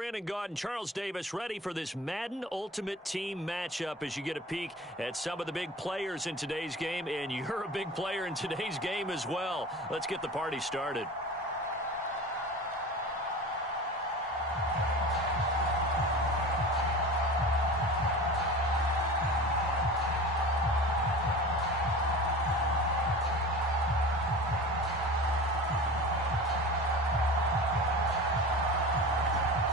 Brandon Gaud and Charles Davis ready for this Madden Ultimate Team matchup as you get a peek at some of the big players in today's game, and you're a big player in today's game as well. Let's get the party started.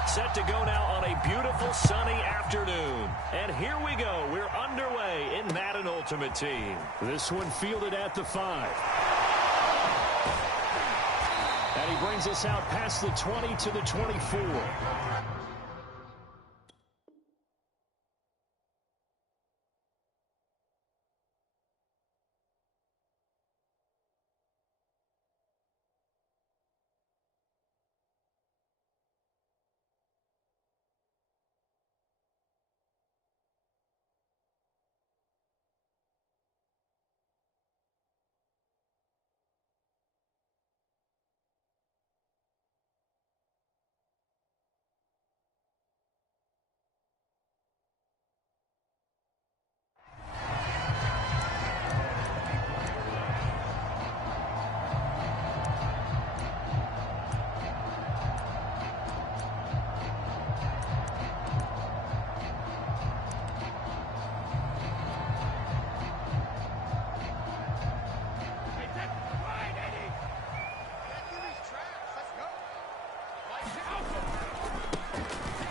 Set to go now on a beautiful sunny afternoon. And here we go. We're underway in Madden Ultimate Team. This one fielded at the 5. And he brings us out past the 20 to the 24.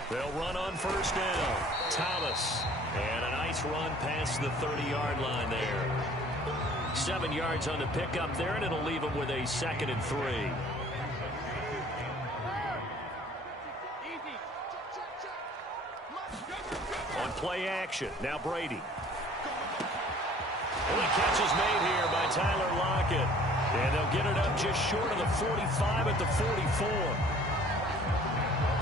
They'll run on first down. Thomas. And a nice run past the 30-yard line there. 7 yards on the pickup there, and it'll leave them with a 2nd and 3. On play action, now Brady. And the catch is made here by Tyler Lockett. And they'll get it up just short of the 45 at the 44.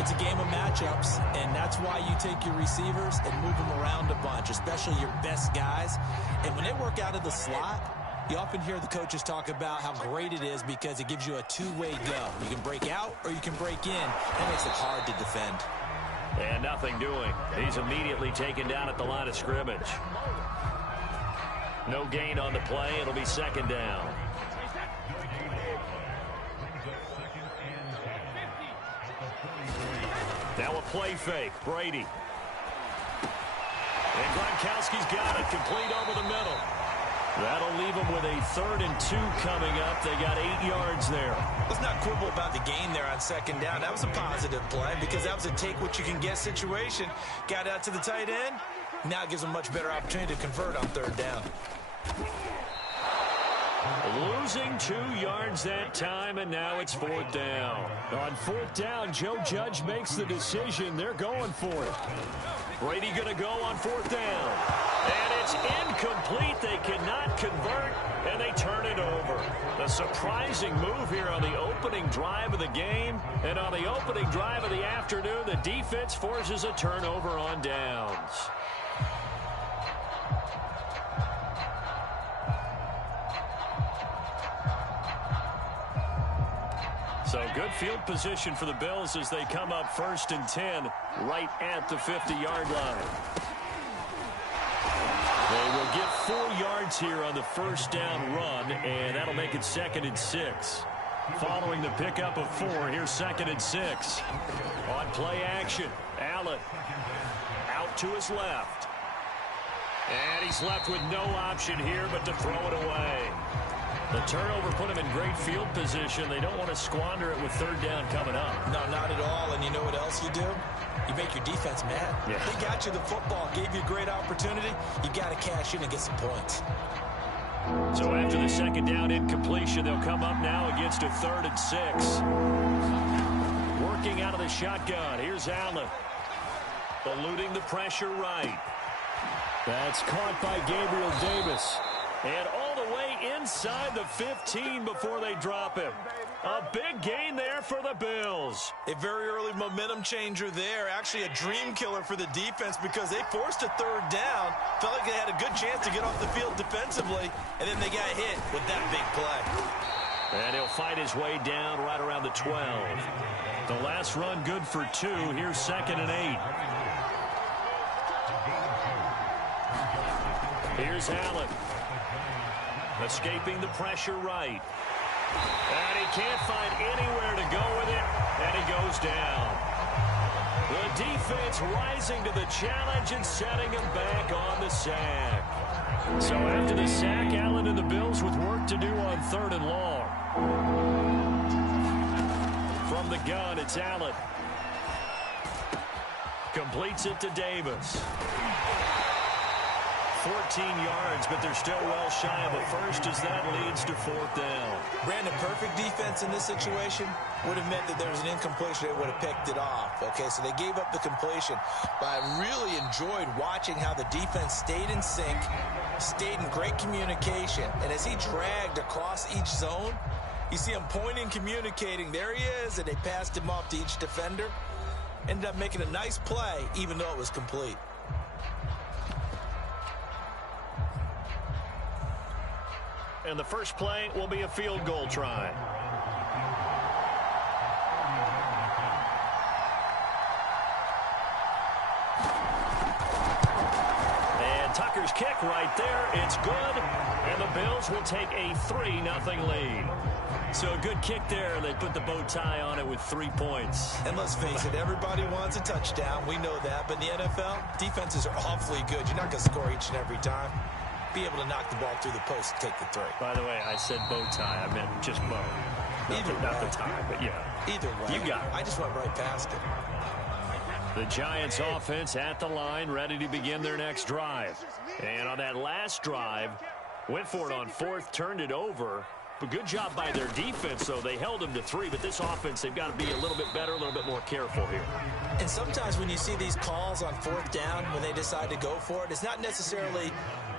It's a game of matchups, and that's why you take your receivers and move them around a bunch, especially your best guys. And when they work out of the slot, you often hear the coaches talk about how great it is because it gives you a two-way go. You can break out or you can break in. That makes it hard to defend. And nothing doing. He's immediately taken down at the line of scrimmage. No gain on the play. It'll be 2nd down. Now a play fake. Brady. And Gronkowski's got it. Complete over the middle. That'll leave them with a 3rd and 2 coming up. They got 8 yards there. Let's not quibble about the gain there on 2nd down. That was a positive play because that was a take-what-you-can-get situation. Got out to the tight end. Now it gives them a much better opportunity to convert on 3rd down. Losing 2 yards that time, and now it's 4th down. On 4th down, Joe Judge makes the decision. They're going for it. Brady going to go on 4th down. And it's incomplete. They cannot convert, and they turn it over. A surprising move here on the opening drive of the game. And on the opening drive of the afternoon, the defense forces a turnover on downs. So good field position for the Bills as they come up 1st and 10 right at the 50-yard line. They will get 4 yards here on the 1st down run, and that'll make it 2nd and 6. Following the pickup of 4, here's 2nd and 6. On play action, Allen out to his left. And he's left with no option here but to throw it away. The turnover put him in great field position. They don't want to squander it with 3rd down coming up. No, not at all. And you know what else you do? You make your defense mad. Yeah. They got you the football, gave you a great opportunity. You got to cash in and get some points. So after the 2nd down incompletion, they'll come up now against a 3rd and 6. Working out of the shotgun. Here's Allen. Eluding the pressure right. That's caught by Gabriel Davis. And all the way inside the 15 before they drop him. A big gain there for the Bills. A very early momentum changer there. Actually a dream killer for the defense because they forced a 3rd down. Felt like they had a good chance to get off the field defensively, and then they got hit with that big play. And he'll fight his way down right around the 12. The last run good for 2. Here's 2nd and 8. Here's Allen. Escaping the pressure right. And he can't find anywhere to go with it. And he goes down. The defense rising to the challenge and setting him back on the sack. So after the sack, Allen and the Bills with work to do on 3rd and long. From the gun, it's Allen. Completes it to Davis. 14 yards, but they're still well shy of a first as that leads to 4th down. Brandon, perfect defense in this situation would have meant that there was an incompletion. They would have picked it off. Okay, so they gave up the completion. But I really enjoyed watching how the defense stayed in sync, stayed in great communication. And as he dragged across each zone, you see him pointing, communicating. There he is, and they passed him off to each defender. Ended up making a nice play, even though it was complete. And the first play will be a field goal try. And Tucker's kick right there. It's good. And the Bills will take a 3-0 lead. So a good kick there. They put the bow tie on it with 3 points. And let's face it, everybody wants a touchdown. We know that. But in the NFL, defenses are awfully good. You're not going to score each and every time. Be able to knock the ball through the post and take the 3. By the way, I said bow tie. I meant just bow. Not the tie, but yeah. Either way. You got it. I just went right past it. The Giants offense at the line, ready to begin their next drive. And on that last drive, went for it on 4th, turned it over. But good job by their defense, though. They held them to 3, but this offense, they've got to be a little bit better, a little bit more careful here. And sometimes when you see these calls on 4th down, when they decide to go for it, it's not necessarily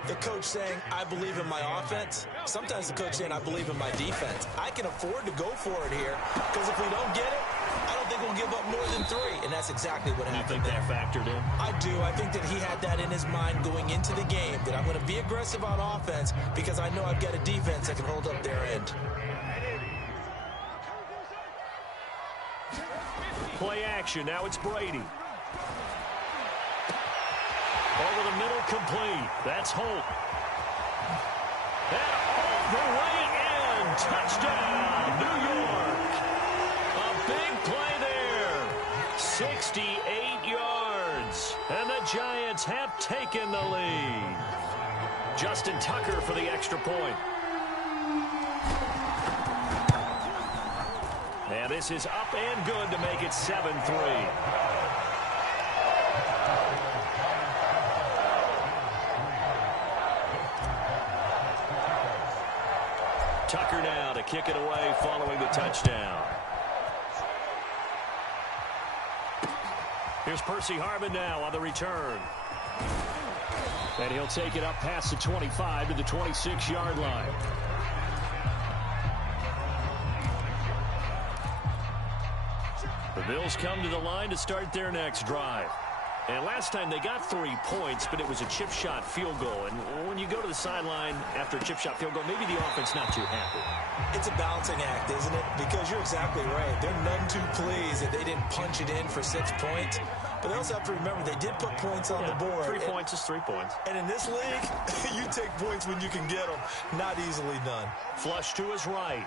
the coach saying, I believe in my offense. Sometimes the coach saying, I believe in my defense. I can afford to go for it here, because if we don't get it, I don't think we'll give up more than 3. And that's exactly what happened. You think that factored in? I do. I think that he had that in his mind going into the game, that I'm going to be aggressive on offense because I know I've got a defense that can hold up their end. Play action. Now it's Brady. Over the middle, complete. That's Holt. And all the way in. Touchdown, New York. A big play there. 68 yards. And the Giants have taken the lead. Justin Tucker for the extra point. And this is up and good to make it 7-3. Tucker now to kick it away following the touchdown. Here's Percy Harvin now on the return. And he'll take it up past the 25 to the 26-yard line. The Bills come to the line to start their next drive. And last time they got 3 points, but it was a chip shot field goal. And when you go to the sideline after a chip shot field goal, maybe the offense not too happy. It's a balancing act, isn't it? Because you're exactly right. They're none too pleased that they didn't punch it in for 6 points. But they also have to remember they did put points on the board. 3 points is 3 points. And in this league, you take points when you can get them. Not easily done. Flush to his right.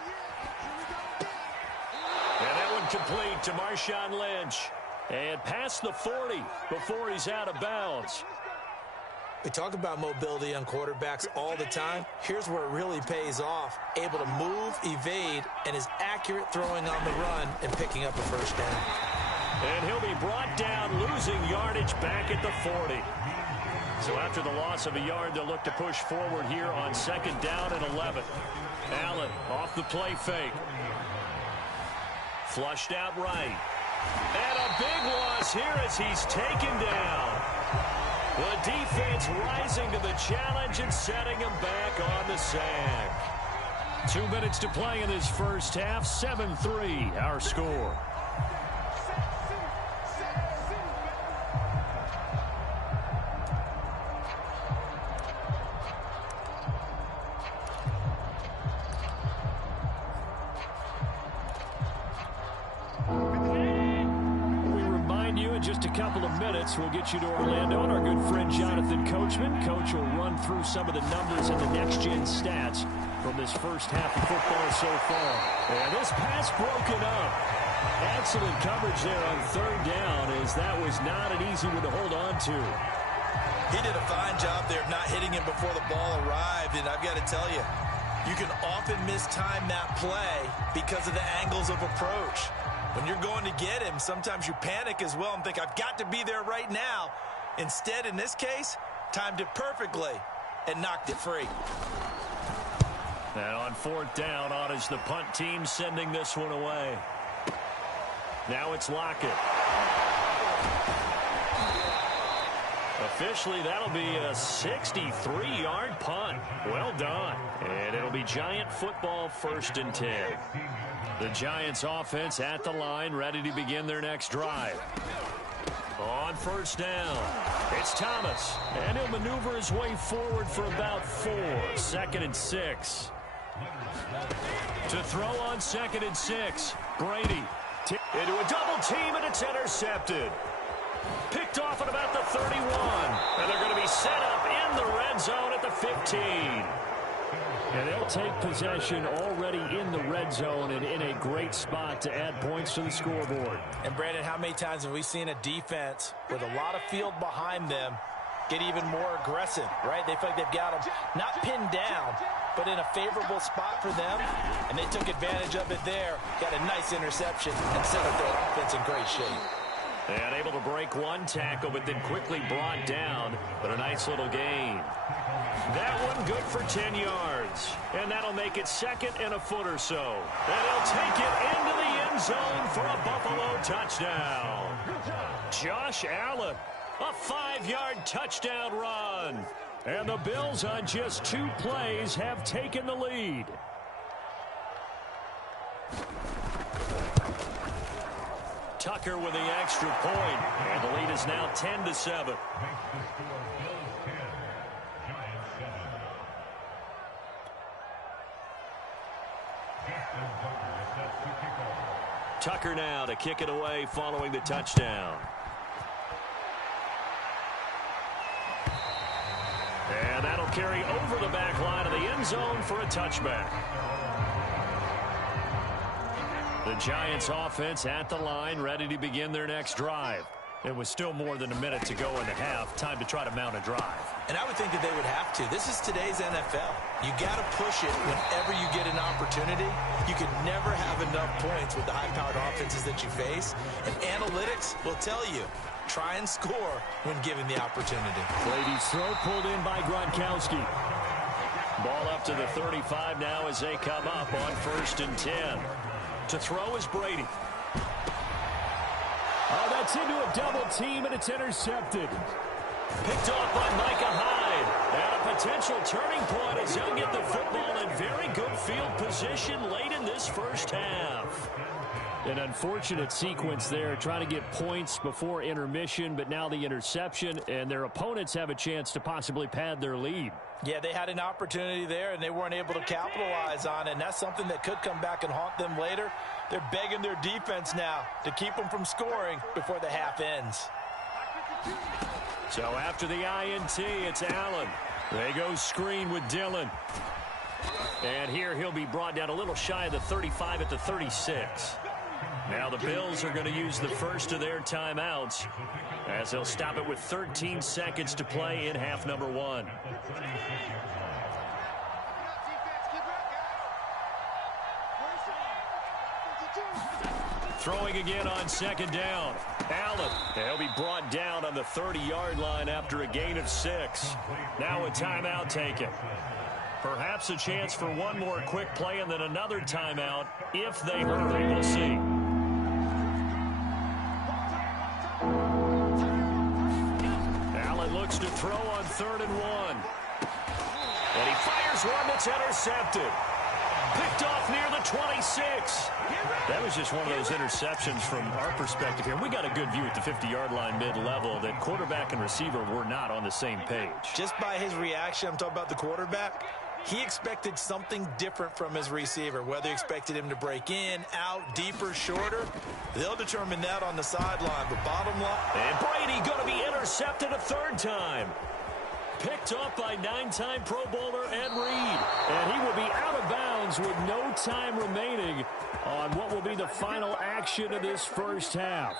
And that one complete to Marshawn Lynch. And past the 40 before he's out of bounds. We talk about mobility on quarterbacks all the time. Here's where it really pays off. Able to move, evade, and is accurate throwing on the run and picking up a first down. And he'll be brought down, losing yardage back at the 40. So after the loss of a yard, they'll look to push forward here on 2nd down and 11. Allen off the play fake. Flushed out right. And a big loss here as he's taken down. The defense rising to the challenge and setting him back on the sack. 2 minutes to play in this first half. 7-3 our score. in just a couple of minutes. We'll get you to Orlando and our good friend Jonathan Coachman. Coach will run through some of the numbers and the next-gen stats from this first half of football so far. And this pass broken up. Excellent coverage there on third down, as that was not an easy one to hold on to. He did a fine job there of not hitting him before the ball arrived, and I've got to tell you, you can often mistime that play because of the angles of approach. When you're going to get him, sometimes you panic as well and think, I've got to be there right now. Instead, in this case, timed it perfectly and knocked it free. And on fourth down, on is the punt team sending this one away. Now it's Lockett. Officially, that'll be a 63-yard punt. Well done. And it'll be Giant football, 1st and 10. The Giants offense at the line, ready to begin their next drive. On first down, it's Thomas. And he'll maneuver his way forward for about 4. 2nd and 6. To throw on 2nd and 6. Brady into a double team, and it's intercepted. Picked off at about the 31. And they're going to be set up in the red zone at the 15. And they'll take possession already in the red zone and in a great spot to add points to the scoreboard. And, Brandon, how many times have we seen a defense with a lot of field behind them get even more aggressive, right? They feel like they've got them not pinned down, but in a favorable spot for them, and they took advantage of it there. Got a nice interception and set up their offense in great shape. And able to break one tackle, but then quickly brought down. But a nice little gain. That one good for 10 yards. And that'll make it 2nd and a foot or so. And he'll take it into the end zone for a Buffalo touchdown. Josh Allen, a 5-yard touchdown run. And the Bills on just 2 plays have taken the lead. Tucker with the extra point, and the lead is now 10-7. Tucker now to kick it away following the touchdown. And that'll carry over the back line of the end zone for a touchback. The Giants offense at the line, ready to begin their next drive. It was still more than a minute to go in the half. Time to try to mount a drive. And I would think that they would have to. This is today's NFL. You got to push it whenever you get an opportunity. You can never have enough points with the high-powered offenses that you face. And analytics will tell you, try and score when given the opportunity. Brady's throw pulled in by Gronkowski. Ball up to the 35 now as they come up on 1st and 10. To throw is Brady. Oh, that's into a double team, and it's intercepted. Picked off by Micah Hyde. And a potential turning point as he'll get the football in very good field position late in this first half. An unfortunate sequence there, trying to get points before intermission, but now the interception, and their opponents have a chance to possibly pad their lead. Yeah, they had an opportunity there, and they weren't able to capitalize on it, and that's something that could come back and haunt them later. They're begging their defense now to keep them from scoring before the half ends. So after the INT, it's Allen. They go screen with Dillon. And here he'll be brought down a little shy of the 35 at the 36. Now the Bills are going to use the first of their timeouts as they'll stop it with 13 seconds to play in half number 1. Throwing again on 2nd down. Allen, they'll be brought down on the 30-yard line after a gain of 6. Now a timeout taken. Perhaps a chance for one more quick play and then another timeout if they hurry. We'll see. Allen looks to throw on 3rd and 1. And he fires one that's intercepted. Picked off near the 26. That was just one of those interceptions from our perspective here. We got a good view at the 50-yard line mid-level that quarterback and receiver were not on the same page. Just by his reaction, I'm talking about the quarterback, He expected something different from his receiver, whether he expected him to break in, out, deeper, shorter. They'll determine that on the sideline. But bottom line. And Brady going to be intercepted a third time. Picked up by 9-time Pro Bowler Ed Reed. And he will be out of bounds with no time remaining on what will be the final action of this first half.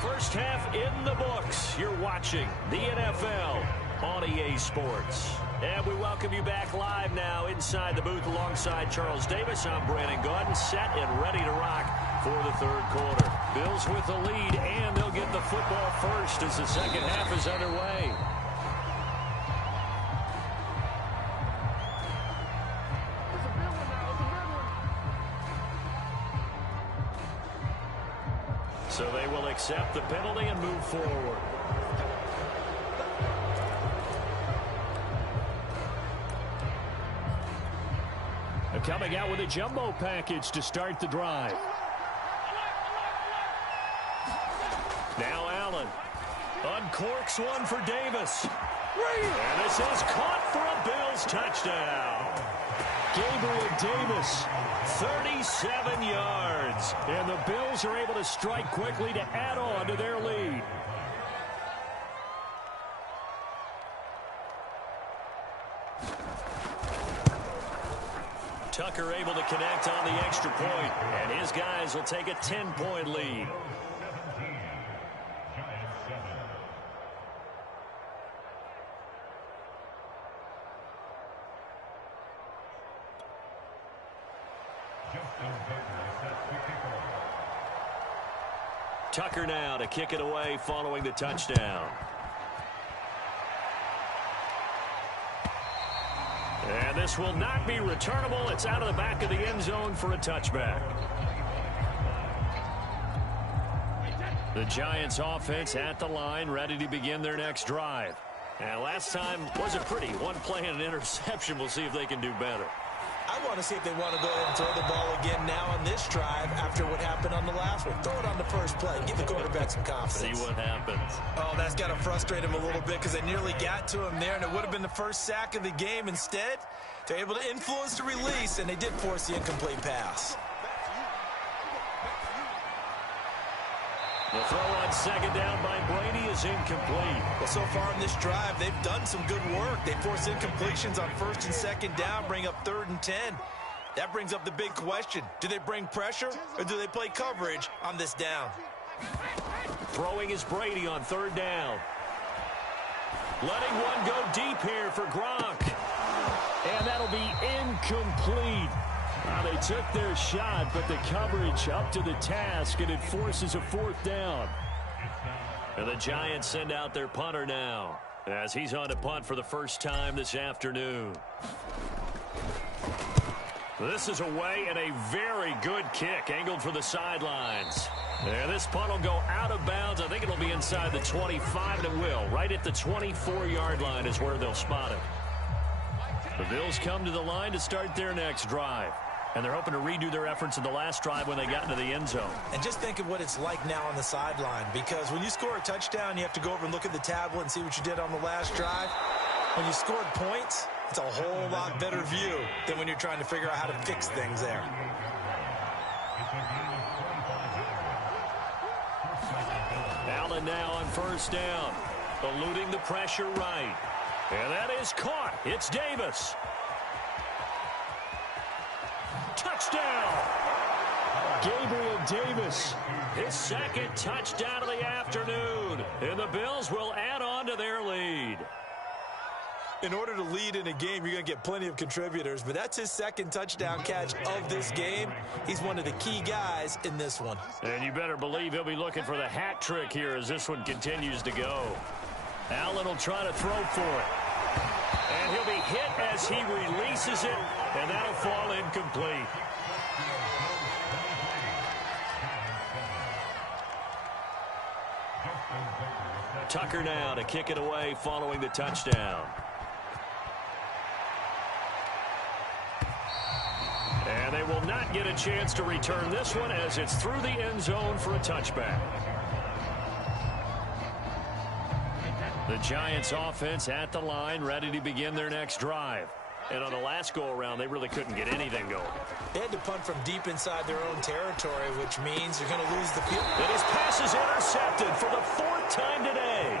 First half in the books. You're watching the NFL on EA Sports. And we welcome you back live now inside the booth alongside Charles Davis. I'm Brandon Gordon, set and ready to rock for the third quarter. Bills with the lead, and they'll get the football first as the second half is underway. So they will accept the penalty and move forward. Coming out with a jumbo package to start the drive. Now Allen uncorks one for Davis. And this is caught for a Bills touchdown. Gabriel Davis, 37 yards. And the Bills are able to strike quickly to add on to their lead. Tucker able to connect on the extra point, and his guys will take a 10-point lead. Tucker now to kick it away following the touchdown. And this will not be returnable. It's out of the back of the end zone for a touchback. The Giants offense at the line, ready to begin their next drive. And last time wasn't pretty. One play and an interception. We'll see if they can do better. I want to see if they want to go ahead and throw the ball again now on this drive after what happened on the last one. Throw it on the first play. Give the quarterback some confidence. See what happens. Oh, that's got to frustrate him a little bit because they nearly got to him there, and it would have been the first sack of the game. Instead, they're able to influence the release, and they did force the incomplete pass. The throw on second down by Brady is incomplete. Well, so far in this drive, they've done some good work. They force incompletions on first and second down, bring up 3rd and 10. That brings up the big question. Do they bring pressure or do they play coverage on this down? Throwing is Brady on 3rd down. Letting one go deep here for Gronk. And that'll be incomplete. They took their shot, but the coverage up to the task, and it forces a 4th down. And the Giants send out their punter now as he's on to punt for the first time this afternoon. This is away and a very good kick angled for the sidelines. And this punt will go out of bounds. I think it'll be inside the 25, and it will. Right at the 24-yard line is where they'll spot it. The Bills come to the line to start their next drive. And they're hoping to redo their efforts in the last drive when they got into the end zone. And just think of what it's like now on the sideline, because when you score a touchdown, you have to go over and look at the tablet and see what you did on the last drive. When you scored points, it's a whole lot better view than when you're trying to figure out how to fix things there. Allen now on 1st down, eluding the pressure right. And that is caught. It's Davis. Touchdown! Gabriel Davis, his 2nd touchdown of the afternoon. And the Bills will add on to their lead. In order to lead in a game, you're going to get plenty of contributors, but that's his 2nd touchdown catch of this game. He's one of the key guys in this one. And you better believe he'll be looking for the hat trick here as this one continues to go. Allen will try to throw for it. And he'll be hit as he releases it, and that'll fall incomplete. Tucker now to kick it away following the touchdown. And they will not get a chance to return this one as it's through the end zone for a touchback. The Giants offense at the line, ready to begin their next drive. And on the last go-around, they really couldn't get anything going. They had to punt from deep inside their own territory, which means you're going to lose the field. And his pass is intercepted for the 4th time today.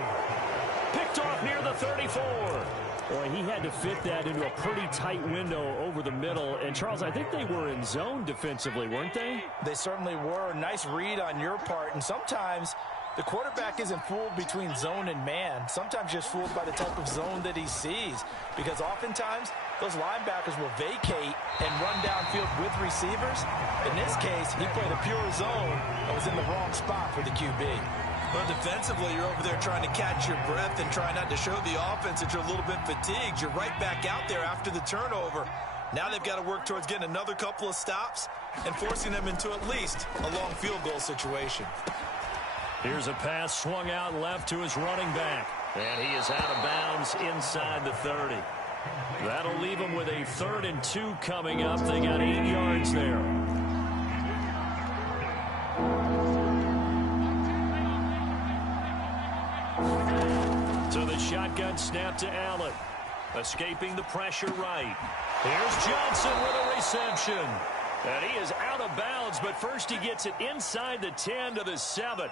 Picked off near the 34. Boy, he had to fit that into a pretty tight window over the middle. And, Charles, I think they were in zone defensively, weren't they? They certainly were. Nice read on your part. And sometimes the quarterback isn't fooled between zone and man. Sometimes just fooled by the type of zone that he sees. Because oftentimes, those linebackers will vacate and run downfield with receivers. In this case, he played a pure zone and was in the wrong spot for the QB. Well, defensively, you're over there trying to catch your breath and try not to show the offense that you're a little bit fatigued. You're right back out there after the turnover. Now they've got to work towards getting another couple of stops and forcing them into at least a long field goal situation. Here's a pass swung out left to his running back. And he is out of bounds inside the 30. That'll leave him with a 3rd and 2 coming up. They got 8 yards there. So the shotgun snap to Allen. Escaping the pressure right. Here's Johnson with a reception. And he is out of bounds, but first he gets it inside the 10 to the 7.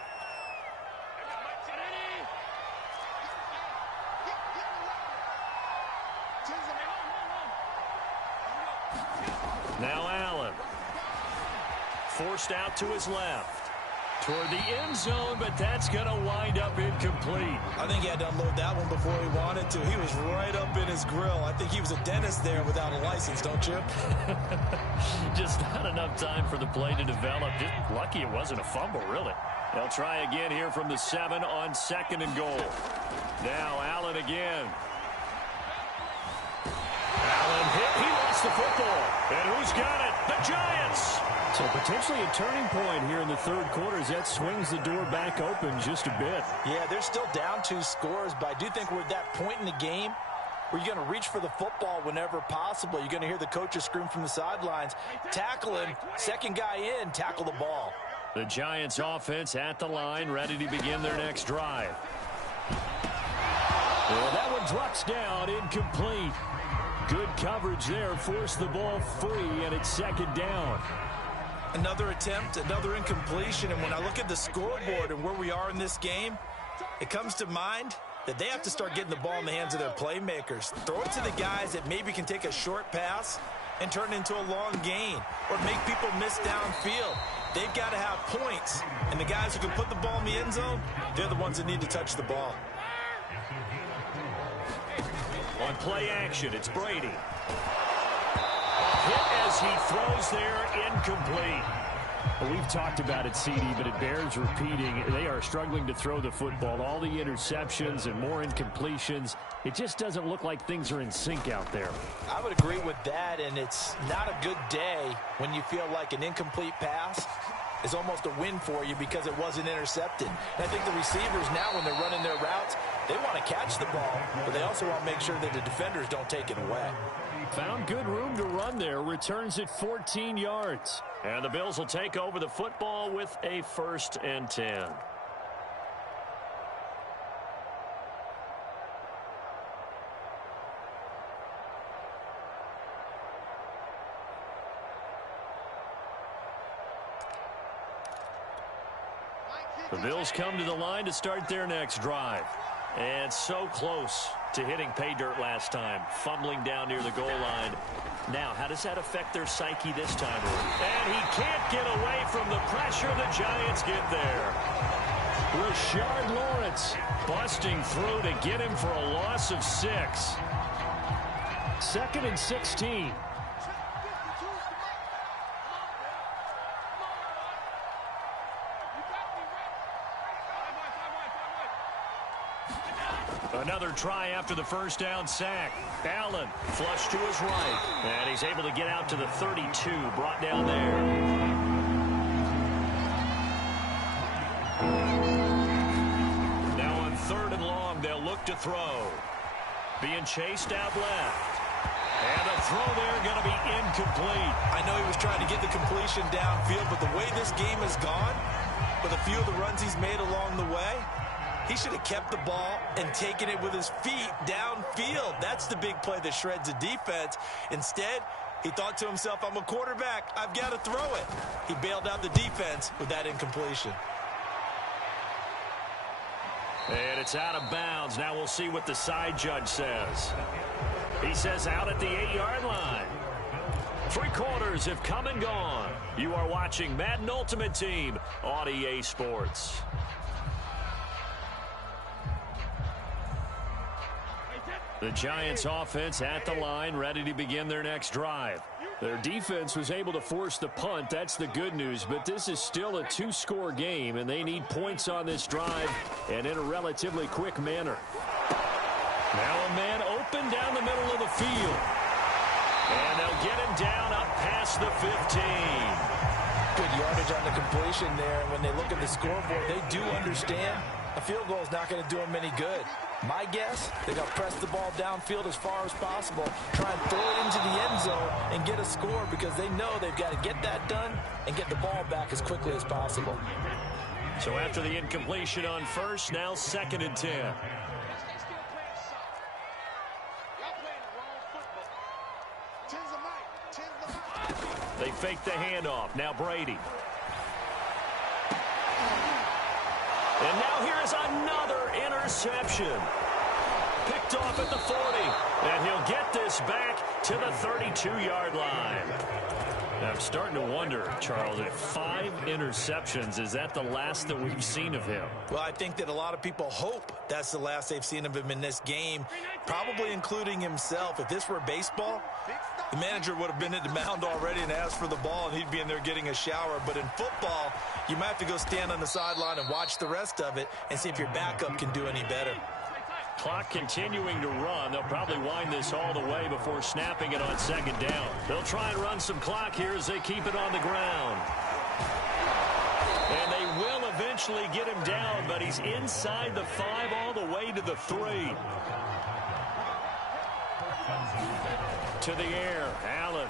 Now Allen. Forced out to his left. Toward the end zone, but that's going to wind up incomplete. I think he had to unload that one before he wanted to. He was right up in his grill. I think he was a dentist there without a license, don't you? Just not enough time for the play to develop. Just lucky it wasn't a fumble, really. They'll try again here from the 7 on 2nd and goal. Now Allen again. Allen hit. He lost the football. And who's got it? The Giants. So potentially a turning point here in the 3rd quarter as that swings the door back open just a bit. Yeah, they're still down 2 scores, but I do think we're at that point in the game where you're going to reach for the football whenever possible. You're going to hear the coaches scream from the sidelines, tackle him, 2nd guy in, tackle the ball. The Giants offense at the line, ready to begin their next drive. Well, that one drops down, incomplete. Good coverage there, forced the ball free, and it's 2nd down. Another attempt, another incompletion, and when I look at the scoreboard and where we are in this game, it comes to mind that they have to start getting the ball in the hands of their playmakers. Throw it to the guys that maybe can take a short pass and turn it into a long gain or make people miss downfield. They've got to have points, and the guys who can put the ball in the end zone, they're the ones that need to touch the ball. On play action, it's Brady. Hit as he throws there, incomplete. Well, we've talked about it, CD, but it bears repeating. They are struggling to throw the football. All the interceptions and more incompletions. It just doesn't look like things are in sync out there. I would agree with that, and it's not a good day when you feel like an incomplete pass is almost a win for you because it wasn't intercepted. And I think the receivers now, when they're running their routes, they want to catch the ball, but they also want to make sure that the defenders don't take it away. Found good room to run there. Returns at 14 yards. And the Bills will take over the football with a 1st and 10. The Bills come to the line to start their next drive. And so close to hitting pay dirt last time. Fumbling down near the goal line. Now, how does that affect their psyche this time? And he can't get away from the pressure. The Giants get there. Rashard Lawrence busting through to get him for a loss of 6. 2nd and 16. Another try after the 1st down sack. Allen flush to his right. And he's able to get out to the 32. Brought down there. Now on 3rd and long, they'll look to throw. Being chased out left. And the throw there going to be incomplete. I know he was trying to get the completion downfield, but the way this game has gone, with a few of the runs he's made along the way, He should have kept the ball and taken it with his feet downfield. That's the big play that shreds the defense. Instead, he thought to himself, I'm a quarterback. I've got to throw it. He bailed out the defense with that incompletion. And it's out of bounds. Now we'll see what the side judge says. He says out at the 8-yard line. 3 quarters have come and gone. You are watching Madden Ultimate Team on EA Sports. The Giants offense at the line, ready to begin their next drive. Their defense was able to force the punt. That's the good news. But this is still a 2-score game, and they need points on this drive and in a relatively quick manner. Now a man open down the middle of the field. And they'll get him down up past the 15. Good yardage on the completion there. And when they look at the scoreboard, they do understand a field goal is not going to do them any good. My guess, they got to press the ball downfield as far as possible, try and throw it into the end zone and get a score because they know they've got to get that done and get the ball back as quickly as possible. So after the incompletion on first, now 2nd and 10. They fake the handoff. Now Brady. And now here is another interception. Picked off at the 40. And he'll get this back to the 32-yard line. Now I'm starting to wonder, Charles, if 5 interceptions, is that the last that we've seen of him? Well, I think that a lot of people hope that's the last they've seen of him in this game, probably including himself. If this were baseball, the manager would have been at the mound already and asked for the ball, and he'd be in there getting a shower. But in football, you might have to go stand on the sideline and watch the rest of it and see if your backup can do any better. Clock continuing to run. They'll probably wind this all the way before snapping it on 2nd down. They'll try and run some clock here as they keep it on the ground. And they will eventually get him down, but he's inside the 5 all the way to the 3. To the air, Allen.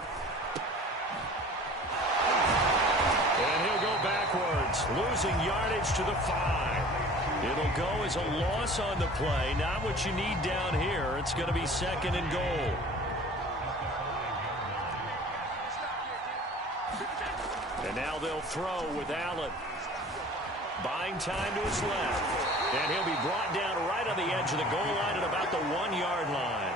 And he'll go backwards, losing yardage to the 5. It'll go as a loss on the play. Not what you need down here. It's going to be 2nd and goal. And now they'll throw with Allen. Buying time to his left. And he'll be brought down right on the edge of the goal line at about the 1-yard line.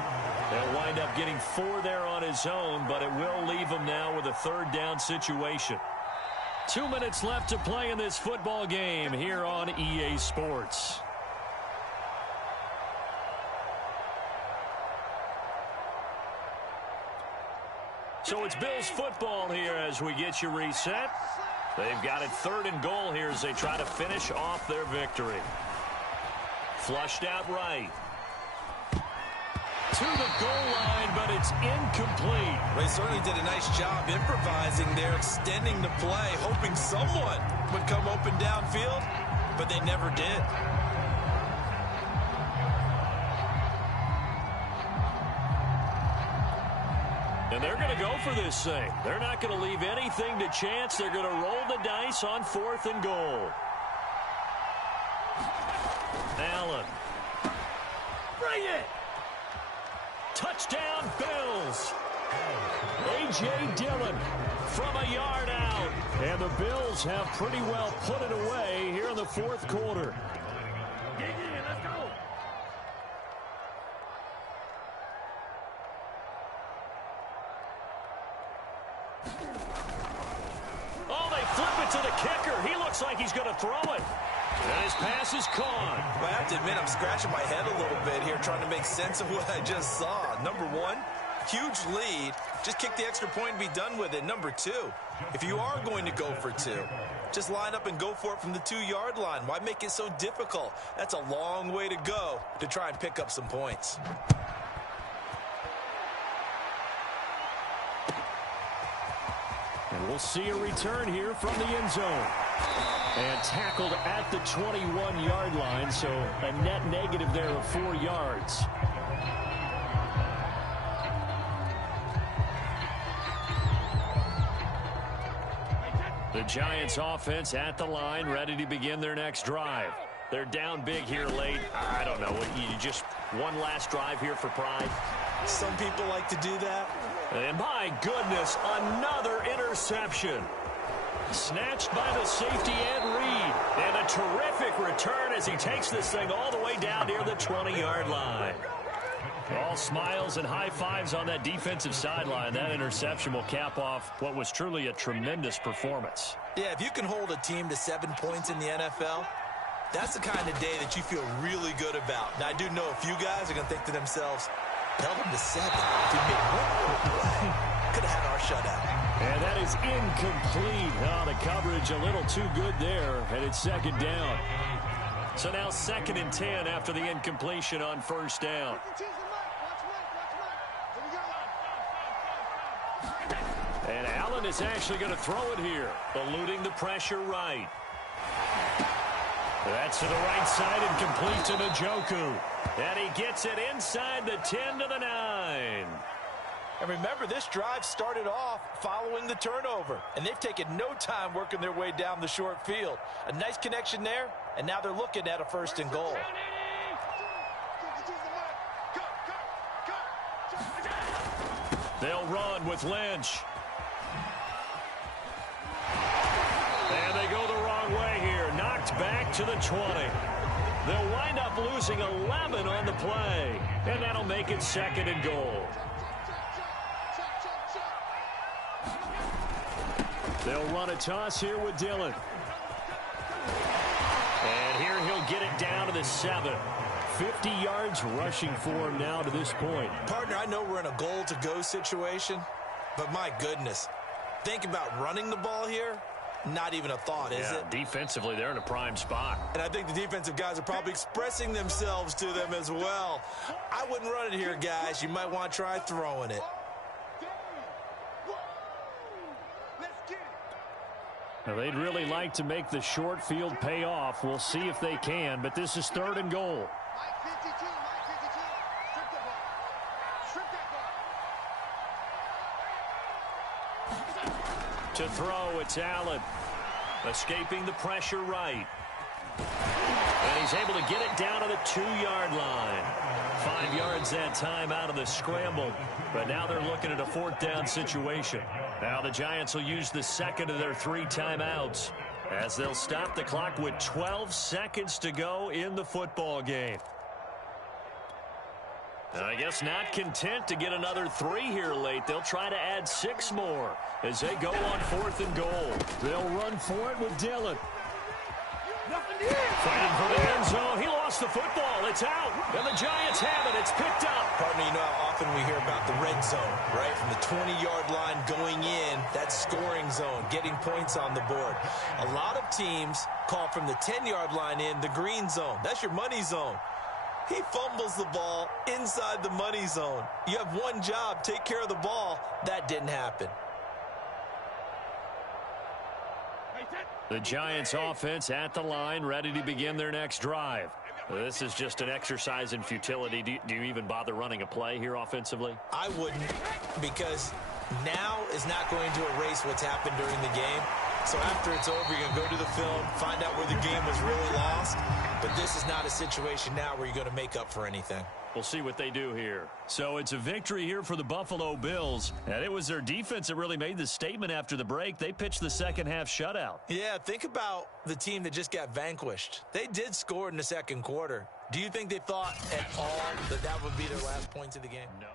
They'll wind up getting 4 there on his own, but it will leave him now with a 3rd down situation. 2 minutes left to play in this football game here on EA Sports. So it's Bills football here as we get you reset. They've got it 3rd and goal here as they try to finish off their victory. Flushed out right. To the goal line, but it's incomplete. They certainly did a nice job improvising there, extending the play, hoping someone would come open downfield, but they never did. And they're going to go for this thing. They're not going to leave anything to chance. They're going to roll the dice on 4th and goal. Allen. Bring it! Touchdown, Bills. A.J. Dillon from a yard out. And the Bills have pretty well put it away here in the 4th quarter. Let's go. Oh, they flip it to the kicker. He looks like he's going to throw it. And his pass is caught. I have to admit, I'm scratching my head a little bit here trying to make sense of what I just saw. Number 1, huge lead. Just kick the extra point and be done with it. Number 2, if you are going to go for 2, just line up and go for it from the 2-yard line. Why make it so difficult? That's a long way to go to try and pick up some points. And we'll see a return here from the end zone. And tackled at the 21-yard line, so a net negative there of 4 yards. The Giants offense at the line, ready to begin their next drive. They're down big here late. I don't know. You just one last drive here for pride? Some people like to do that. And my goodness, another interception. Snatched by the safety Ed Reed. And a terrific return as he takes this thing all the way down near the 20-yard line. All smiles and high fives on that defensive sideline. That interception will cap off what was truly a tremendous performance. Yeah, if you can hold a team to 7 points in the NFL, that's the kind of day that you feel really good about. Now, I do know a few guys are going to think to themselves, held them to 7. If we made one more play, could have had our shutout. And that is incomplete. Oh, the coverage a little too good there, and it's second down. So now 2nd and 10 after the incompletion on first down. And Allen is actually going to throw it here, eluding the pressure right. That's to the right side and complete to Njoku. And he gets it inside the 10 to the 9. And remember, this drive started off following the turnover, and they've taken no time working their way down the short field. A nice connection there, and now they're looking at a 1st and goal. They'll run with Lynch. And they go the wrong way here. Knocked back to the 20. They'll wind up losing 11 on the play. And that'll make it 2nd and goal. They'll run a toss here with Dillon. And here he'll get it down to the 7. 50 yards rushing for him now to this point. Partner, I know we're in a goal-to-go situation, but my goodness, think about running the ball here. Not even a thought, is it? Defensively, they're in a prime spot. And I think the defensive guys are probably expressing themselves to them as well. I wouldn't run it here, guys. You might want to try throwing it. Now, they'd really like to make the short field pay off. We'll see if they can, but this is 3rd and goal. To throw, it's Allen. Escaping the pressure right. And he's able to get it down to the 2-yard line. 5 yards that time out of the scramble. But now they're looking at a 4th down situation. Now the Giants will use the 2nd of their 3 timeouts as they'll stop the clock with 12 seconds to go in the football game. I guess not content to get another 3 here late. They'll try to add 6 more as they go on 4th and goal. They'll run for it with Dillon. Fighting for the end zone. He lost the football. It's out. And the Giants have it. It's picked up. Partner, you know how often we hear about the red zone, right? From the 20-yard line going in, that scoring zone, getting points on the board. A lot of teams call from the 10-yard line in the green zone. That's your money zone. He fumbles the ball inside the money zone. You have one job, take care of the ball. That didn't happen. The Giants offense at the line, ready to begin their next drive. This is just an exercise in futility. Do you even bother running a play here offensively? I wouldn't, because now is not going to erase what's happened during the game. So after it's over, you're going to go to the film, find out where the game was really lost. But this is not a situation now where you're going to make up for anything. We'll see what they do here. So it's a victory here for the Buffalo Bills. And it was their defense that really made the statement after the break. They pitched the second-half shutout. Yeah, think about the team that just got vanquished. They did score in the second quarter. Do you think they thought at all that that would be their last points of the game? No.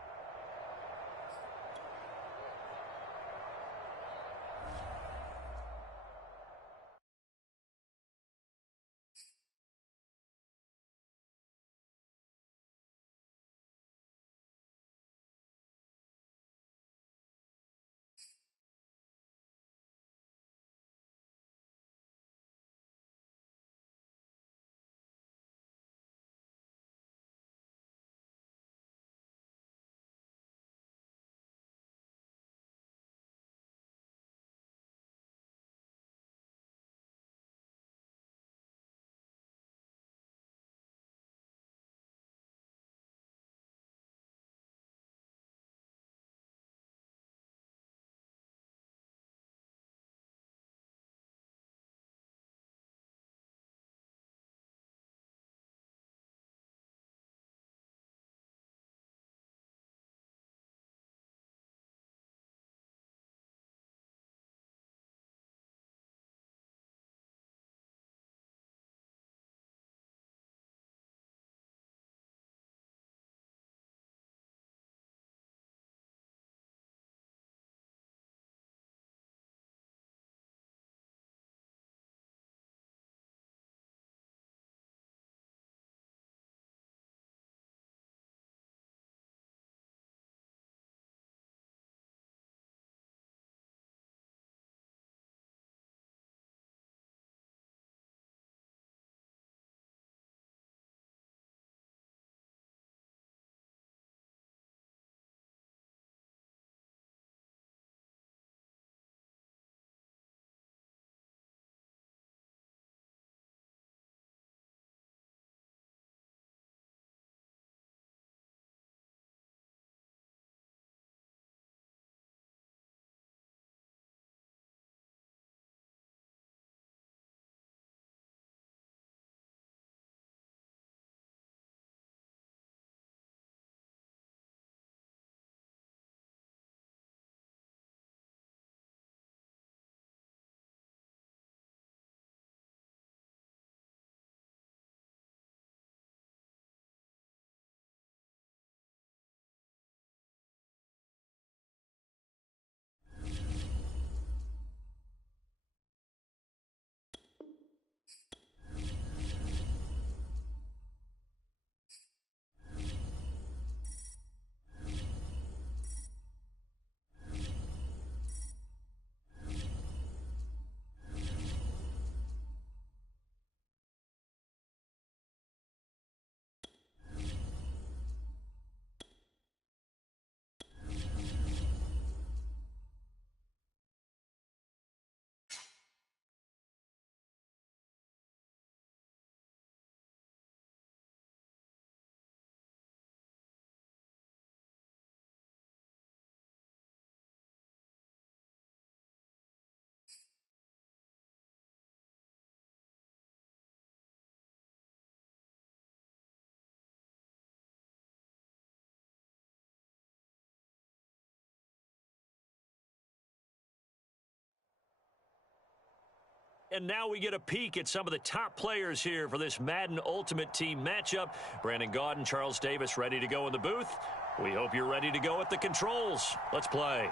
And now we get a peek at some of the top players here for this Madden Ultimate Team matchup. Brandon Gaudin, Charles Davis ready to go in the booth. We hope you're ready to go at the controls. Let's play.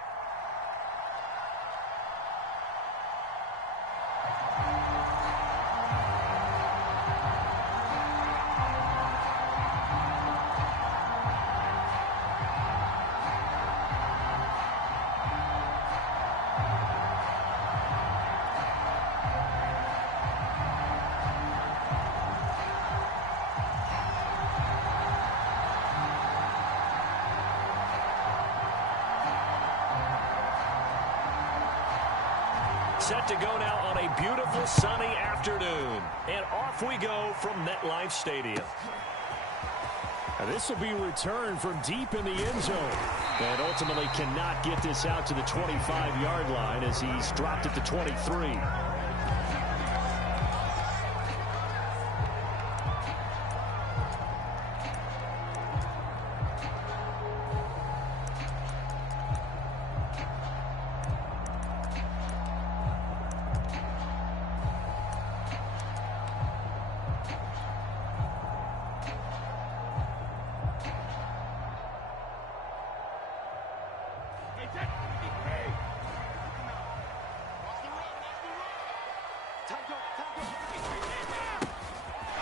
Set to go now on a beautiful sunny afternoon. And off we go from MetLife Stadium. Now this will be returned from deep in the end zone. And ultimately cannot get this out to the 25-yard line as he's dropped it to 23.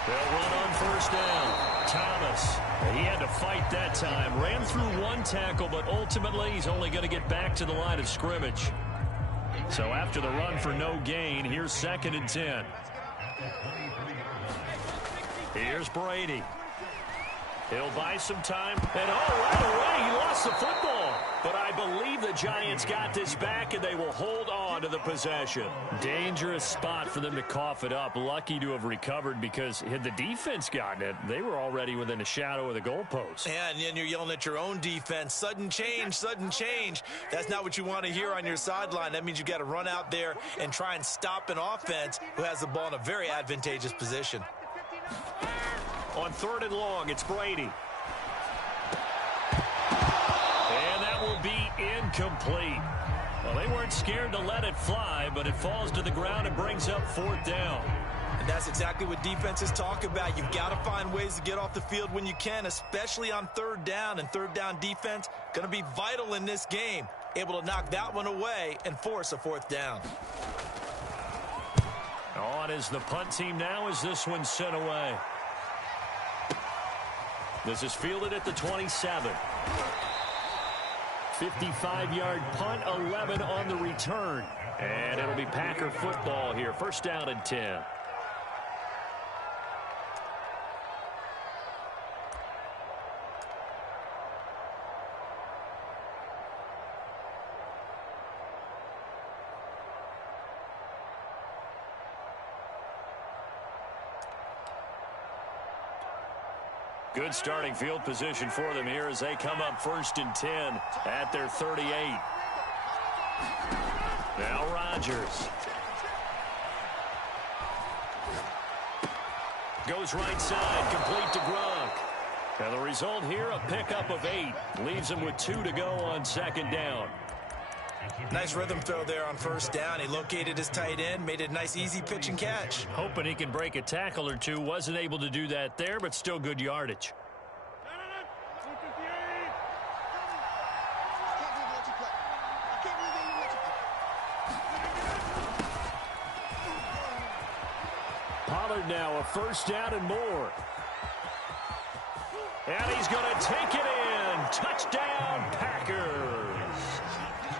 They'll run on first down. Thomas, he had to fight that time. Ran through one tackle, but ultimately he's only going to get back to the line of scrimmage. So after the run for no gain, here's 2nd and 10. Here's Brady. He'll buy some time. And right away, he lost the football. But I believe the Giants got this back, and they will hold on to the possession. Dangerous spot for them to cough it up. Lucky to have recovered because had the defense gotten it, they were already within a shadow of the goalpost. And then you're yelling at your own defense. Sudden change, sudden change. That's not what you want to hear on your sideline. That means you got to run out there and try and stop an offense who has the ball in a very advantageous position. On 3rd and long, it's Brady. And that will be incomplete. Well, they weren't scared to let it fly, but it falls to the ground and brings up 4th down. And that's exactly what defenses talk about. You've got to find ways to get off the field when you can, especially on 3rd down. And 3rd down defense going to be vital in this game. Able to knock that one away and force a 4th down. On is the punt team now as this one's sent away. This is fielded at the 27. 55-yard punt, 11 on the return. And it'll be Packer football here. 1st down and 10. Good starting field position for them here as they come up 1st and 10 at their 38. Now Rodgers. Goes right side, complete to Gronk. And the result here, a pickup of 8. Leaves him with 2 to go on 2nd down. Nice rhythm throw there on 1st down. He located his tight end, made it a nice easy pitch and catch. Hoping he can break a tackle or two. Wasn't able to do that there, but still good yardage. Pollard now a 1st down and more. And he's going to take it in. Touchdown, Packers.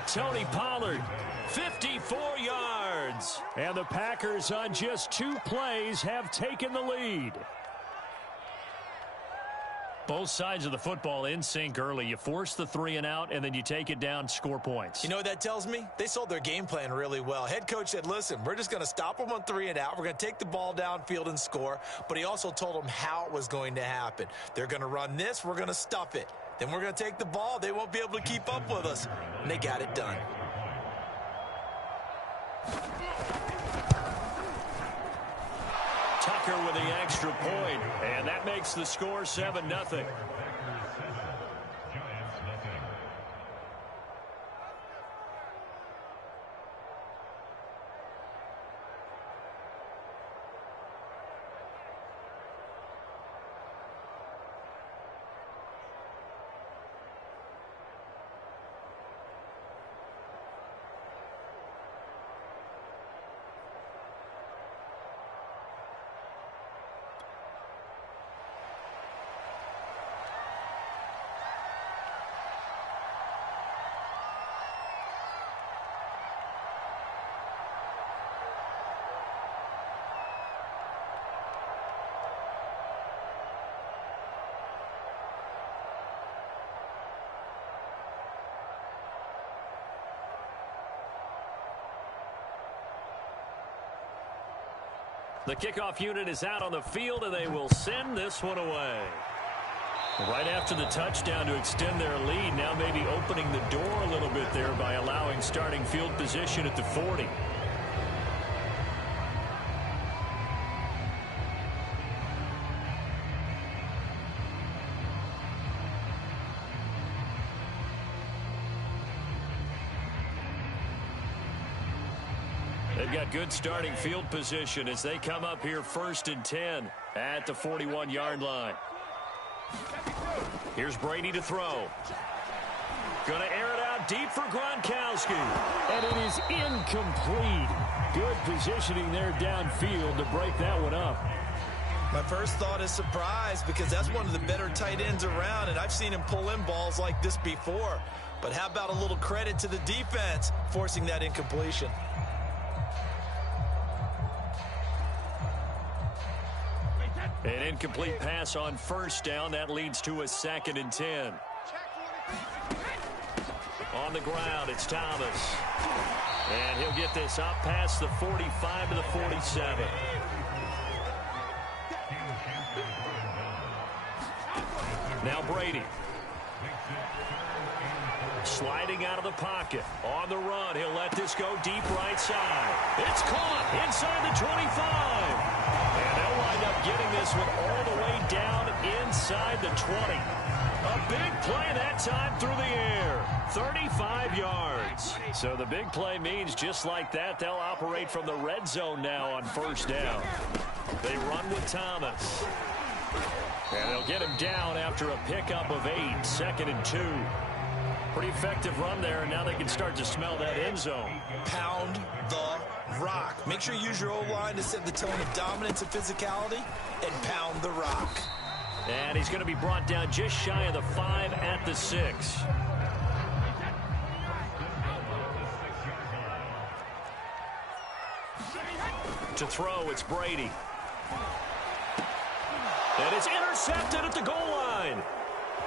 Tony Pollard, 54 yards. And the Packers on just 2 plays have taken the lead. Both sides of the football in sync early. You force the 3 and out, and then you take it down, score points. You know what that tells me? They sold their game plan really well. Head coach said, listen, we're just going to stop them on 3 and out. We're going to take the ball downfield and score. But he also told them how it was going to happen. They're going to run this. We're going to stuff it. Then we're going to take the ball. They won't be able to keep up with us. And they got it done. Tucker with the extra point, and that makes the score 7-0. The kickoff unit is out on the field, and they will send this one away. Right after the touchdown to extend their lead, now maybe opening the door a little bit there by allowing starting field position at the 40. They've got good starting field position as they come up here 1st and 10 at the 41-yard line. Here's Brady to throw. Going to air it out deep for Gronkowski. And it is incomplete. Good positioning there downfield to break that one up. My first thought is surprise because that's one of the better tight ends around, and I've seen him pull in balls like this before. But how about a little credit to the defense forcing that incompletion? An incomplete pass on 1st down. That leads to a 2nd and 10. On the ground, it's Thomas. And he'll get this up past the 45 to the 47. Now Brady. Sliding out of the pocket. On the run, he'll let this go deep right side. It's caught inside the 25. And they'll wind up getting this one all the way down inside the 20. A big play that time through the air. 35 yards. So the big play means just like that, they'll operate from the red zone now on 1st down. They run with Thomas. And they'll get him down after a pickup of 8. 2nd and 2. Pretty effective run there, and now they can start to smell that end zone. Pound the rock. Make sure you use your O-line to set the tone of dominance and physicality, and pound the rock. And he's going to be brought down just shy of the 5 at the 6. To throw, it's Brady. And it's intercepted at the goal line.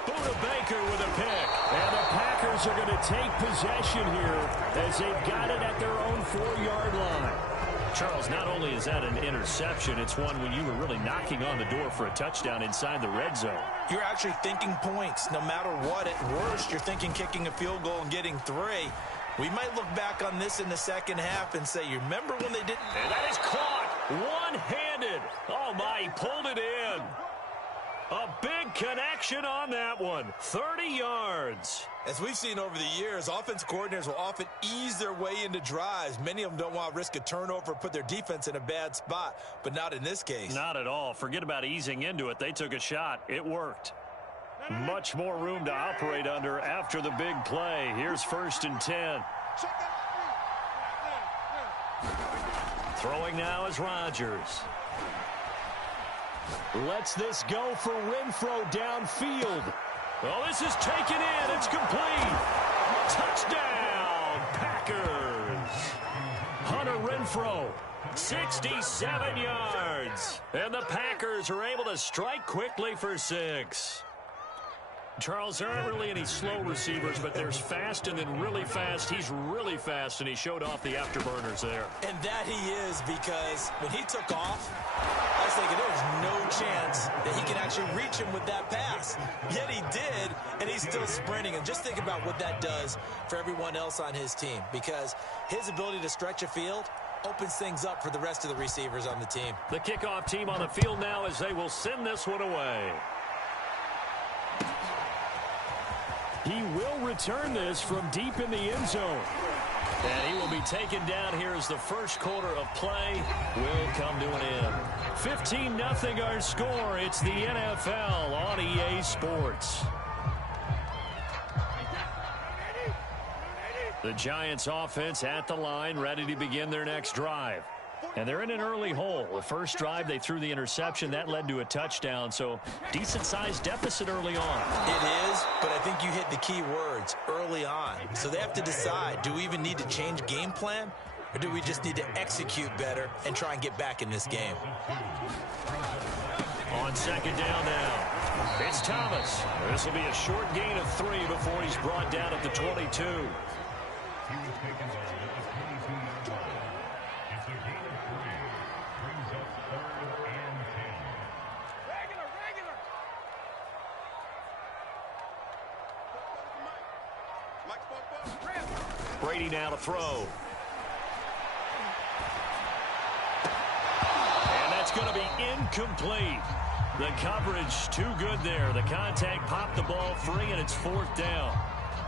Buda Baker with a pick. And the Packers are going to take possession here as they've got it at their own 4-yard line. Charles, not only is that an interception, it's one when you were really knocking on the door for a touchdown inside the red zone. You're actually thinking points. No matter what, at worst, you're thinking kicking a field goal and getting 3. We might look back on this in the second half and say, you remember when they didn't? And that is caught one-handed. Oh, my, he pulled it in. A big connection on that one. 30 yards. As we've seen over the years, offense coordinators will often ease their way into drives. Many of them don't want to risk a turnover or put their defense in a bad spot, but not in this case. Not at all. Forget about easing into it. They took a shot. It worked. Much more room to operate under after the big play. Here's 1st and 10. Throwing now is Rodgers. Lets this go for Renfro downfield. Well, this is taken in. It's complete. Touchdown, Packers. Hunter Renfro, 67 yards. And the Packers are able to strike quickly for 6. Charles, there aren't really any slow receivers, but there's fast and then really fast. He's really fast, and he showed off the afterburners there. And that he is, because when he took off, I was thinking there's no chance that he can actually reach him with that pass. Yet he did, and he's still sprinting. And just think about what that does for everyone else on his team, because his ability to stretch a field opens things up for the rest of the receivers on the team. The kickoff team on the field now as they will send this one away. He will return this from deep in the end zone. And he will be taken down here as the first quarter of play will come to an end. 15-0 our score. It's the NFL on EA Sports. The Giants offense at the line, ready to begin their next drive. And they're in an early hole. The first drive, they threw the interception. That led to a touchdown, so decent-sized deficit early on. It is, but I think you hit the key words, early on. So they have to decide, do we even need to change game plan, or do we just need to execute better and try and get back in this game? On 2nd down now, it's Thomas. This will be a short gain of 3 before he's brought down at the 22. Brady now to throw. And that's going to be incomplete. The coverage too good there. The contact popped the ball free, and it's 4th down.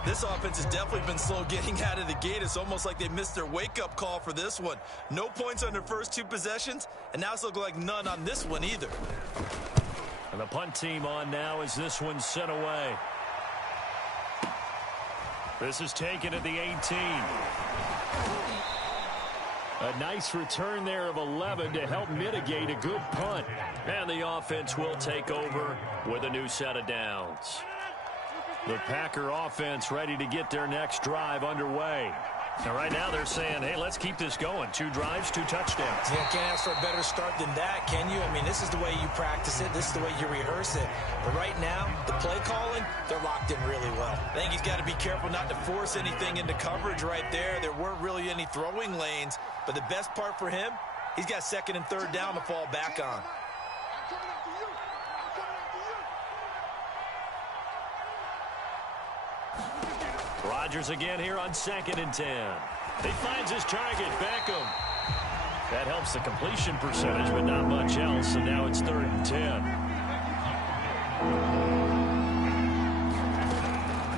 This offense has definitely been slow getting out of the gate. It's almost like they missed their wake-up call for this one. No points on their first 2 possessions, and now it's looking like none on this one either. And the punt team on now as this one's sent away. This is taken at the 18. A nice return there of 11 to help mitigate a good punt. And the offense will take over with a new set of downs. The Packer offense ready to get their next drive underway. And right now they're saying, hey, let's keep this going. 2 drives, 2 touchdowns. Yeah, can't ask for a better start than that, can you? I mean, this is the way you practice it. This is the way you rehearse it. But right now, the play calling, they're locked in really well. I think he's got to be careful not to force anything into coverage right there. There weren't really any throwing lanes. But the best part for him, he's got 2nd and 3rd down to fall back on. Rodgers again here on 2nd and 10. He finds his target, Beckham. That helps the completion percentage, but not much else, and now it's 3rd and 10.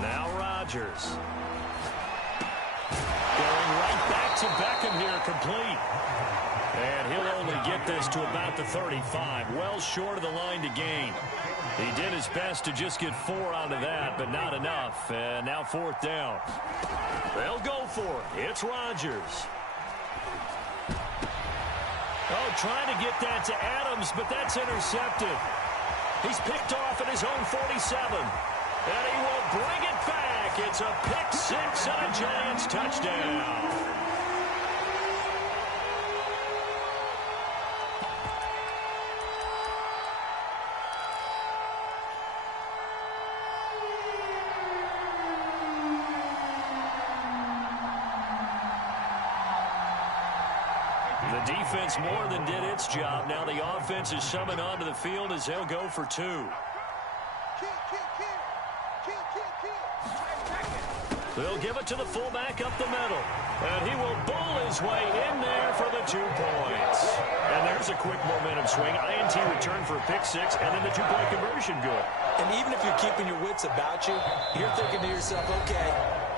Now Rodgers. Going right back to Beckham here, complete. And he'll only get this to about the 35, well short of the line to gain. He did his best to just get 4 out of that, but not enough. And now 4th down. They'll go for it. It's Rodgers. Oh, trying to get that to Adams, but that's intercepted. He's picked off at his own 47. And he will bring it back. It's a pick 6 and a Giants touchdown. The defense more than did its job. Now the offense is summoned onto the field as they'll go for 2. They'll give it to the fullback up the middle. And he will bull his way in there for the 2 points. And there's a quick momentum swing. INT return for a pick 6, and then the 2-point conversion good. And even if you're keeping your wits about you, you're thinking to yourself, okay,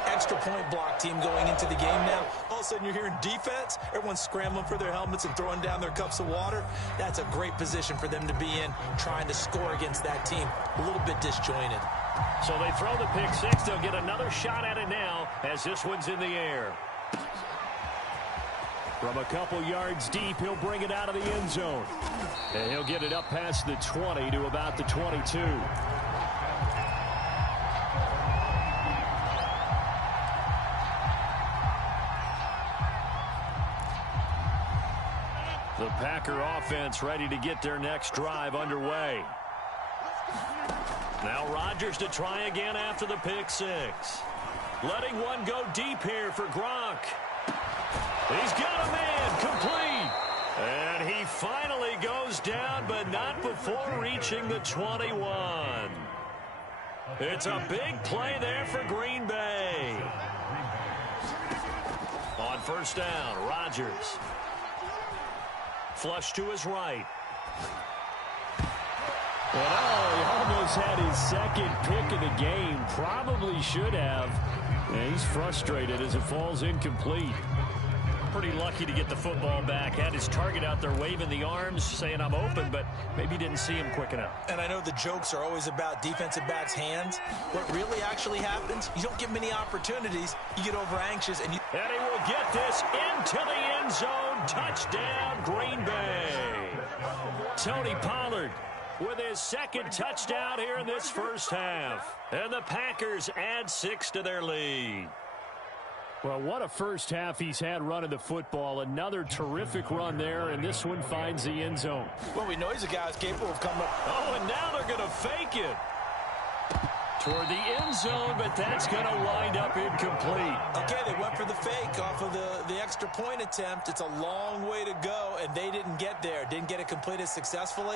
extra point block team going into the game now. All of a sudden you're hearing defense. Everyone's scrambling for their helmets and throwing down their cups of water. That's a great position for them to be in, trying to score against that team. A little bit disjointed. So they throw the pick 6. They'll get another shot at it now as this one's in the air. From a couple yards deep, he'll bring it out of the end zone. And he'll get it up past the 20 to about the 22. The Packer offense ready to get their next drive underway. Now Rodgers to try again after the pick 6. Letting one go deep here for Gronk. He's got a man, complete. And he finally goes down, but not before reaching the 21. It's a big play there for Green Bay. On 1st down, Rodgers. Flush to his right. Well, he almost had his 2nd pick of the game. Probably should have. And he's frustrated as it falls incomplete. Pretty lucky to get the football back. Had his target out there waving the arms, saying I'm open, but maybe didn't see him quick enough. And I know the jokes are always about defensive backs' hands. What really actually happens, you don't get many opportunities. You get over anxious and you... And he will get this into the end zone. Touchdown, Green Bay. Tony Pollard with his 2nd touchdown here in this first half. And the Packers add 6 to their lead. Well, what a first half he's had running the football. Another terrific run there, and this one finds the end zone. Well, we know he's a guy who's capable of coming up. Oh, and now they're going to fake it toward the end zone, but that's going to wind up incomplete. Okay, they went for the fake off of the extra point attempt. It's a long way to go, and they didn't get there. Didn't get it completed successfully.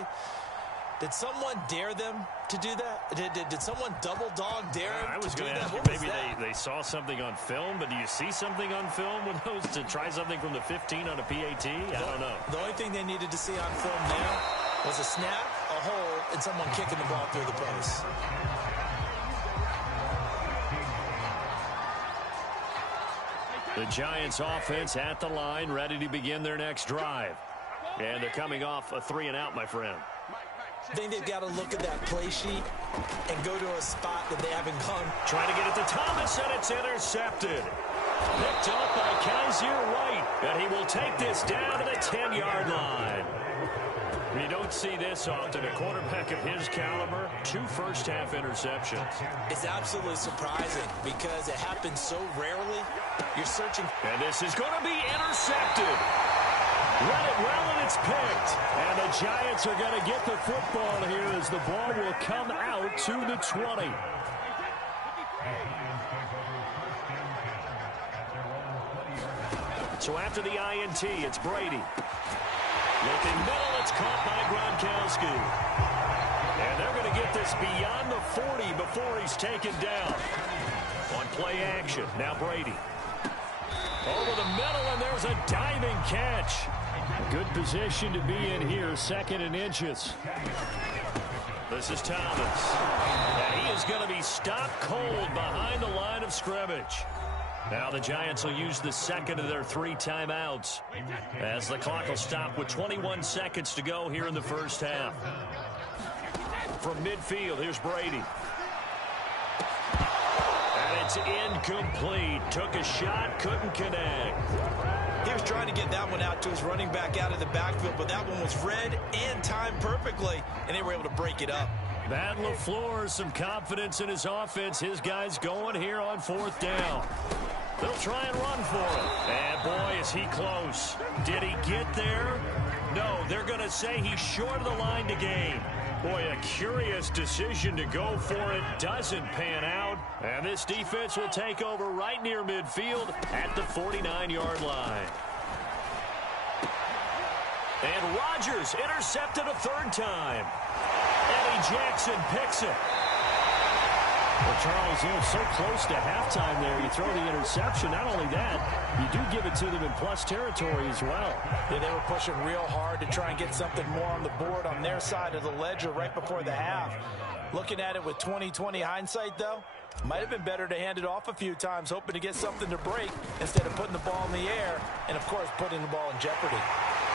Did someone dare them to do that? Did someone double dog dare them I was going to ask you, maybe they saw something on film, but do you see something on film with those to try something from the 15 on a PAT? I don't know. The only thing they needed to see on film there was a snap, a hole, and someone kicking the ball through the post. The Giants offense at the line, ready to begin their next drive. And they're coming off a 3-and-out, my friend. I think they've got to look at that play sheet and go to a spot that they haven't gone. Trying to get it to Thomas, and it's intercepted. Picked off by Kaiser White, and he will take this down to the 10-yard line. You don't see this often. A quarterback of his caliber, 2 first-half interceptions. It's absolutely surprising because it happens so rarely. You're searching. And this is going to be intercepted. Read it well, and it's picked. And the Giants are going to get the football here as the ball will come out to the 20. So after the INT, it's Brady. Looking middle, it's caught by Gronkowski. And they're going to get this beyond the 40 before he's taken down. On play action, now Brady. Over the middle, and there's a diving catch. Good position to be in here, 2nd and inches. This is Thomas. And he is going to be stopped cold behind the line of scrimmage. Now the Giants will use the second of their 3 timeouts as the clock will stop with 21 seconds to go here in the first half. From midfield, here's Brady. And it's incomplete. Took a shot, couldn't connect. He was trying to get that one out to his running back out of the backfield, but that one was read and timed perfectly, and they were able to break it up. Matt LaFleur, some confidence in his offense. His guys going here on 4th down. They'll try and run for it. And boy, is he close. Did he get there? No, they're going to say he's short of the line to gain. Boy, a curious decision to go for it. Doesn't pan out. And this defense will take over right near midfield at the 49-yard line. And Rodgers intercepted a 3rd time. Eddie Jackson picks it. Well, Charles, so close to halftime there. You throw the interception. Not only that, you do give it to them in plus territory as well. Yeah, they were pushing real hard to try and get something more on the board on their side of the ledger right before the half. Looking at it with 20/20 hindsight, though, might have been better to hand it off a few times, hoping to get something to break instead of putting the ball in the air and, of course, putting the ball in jeopardy.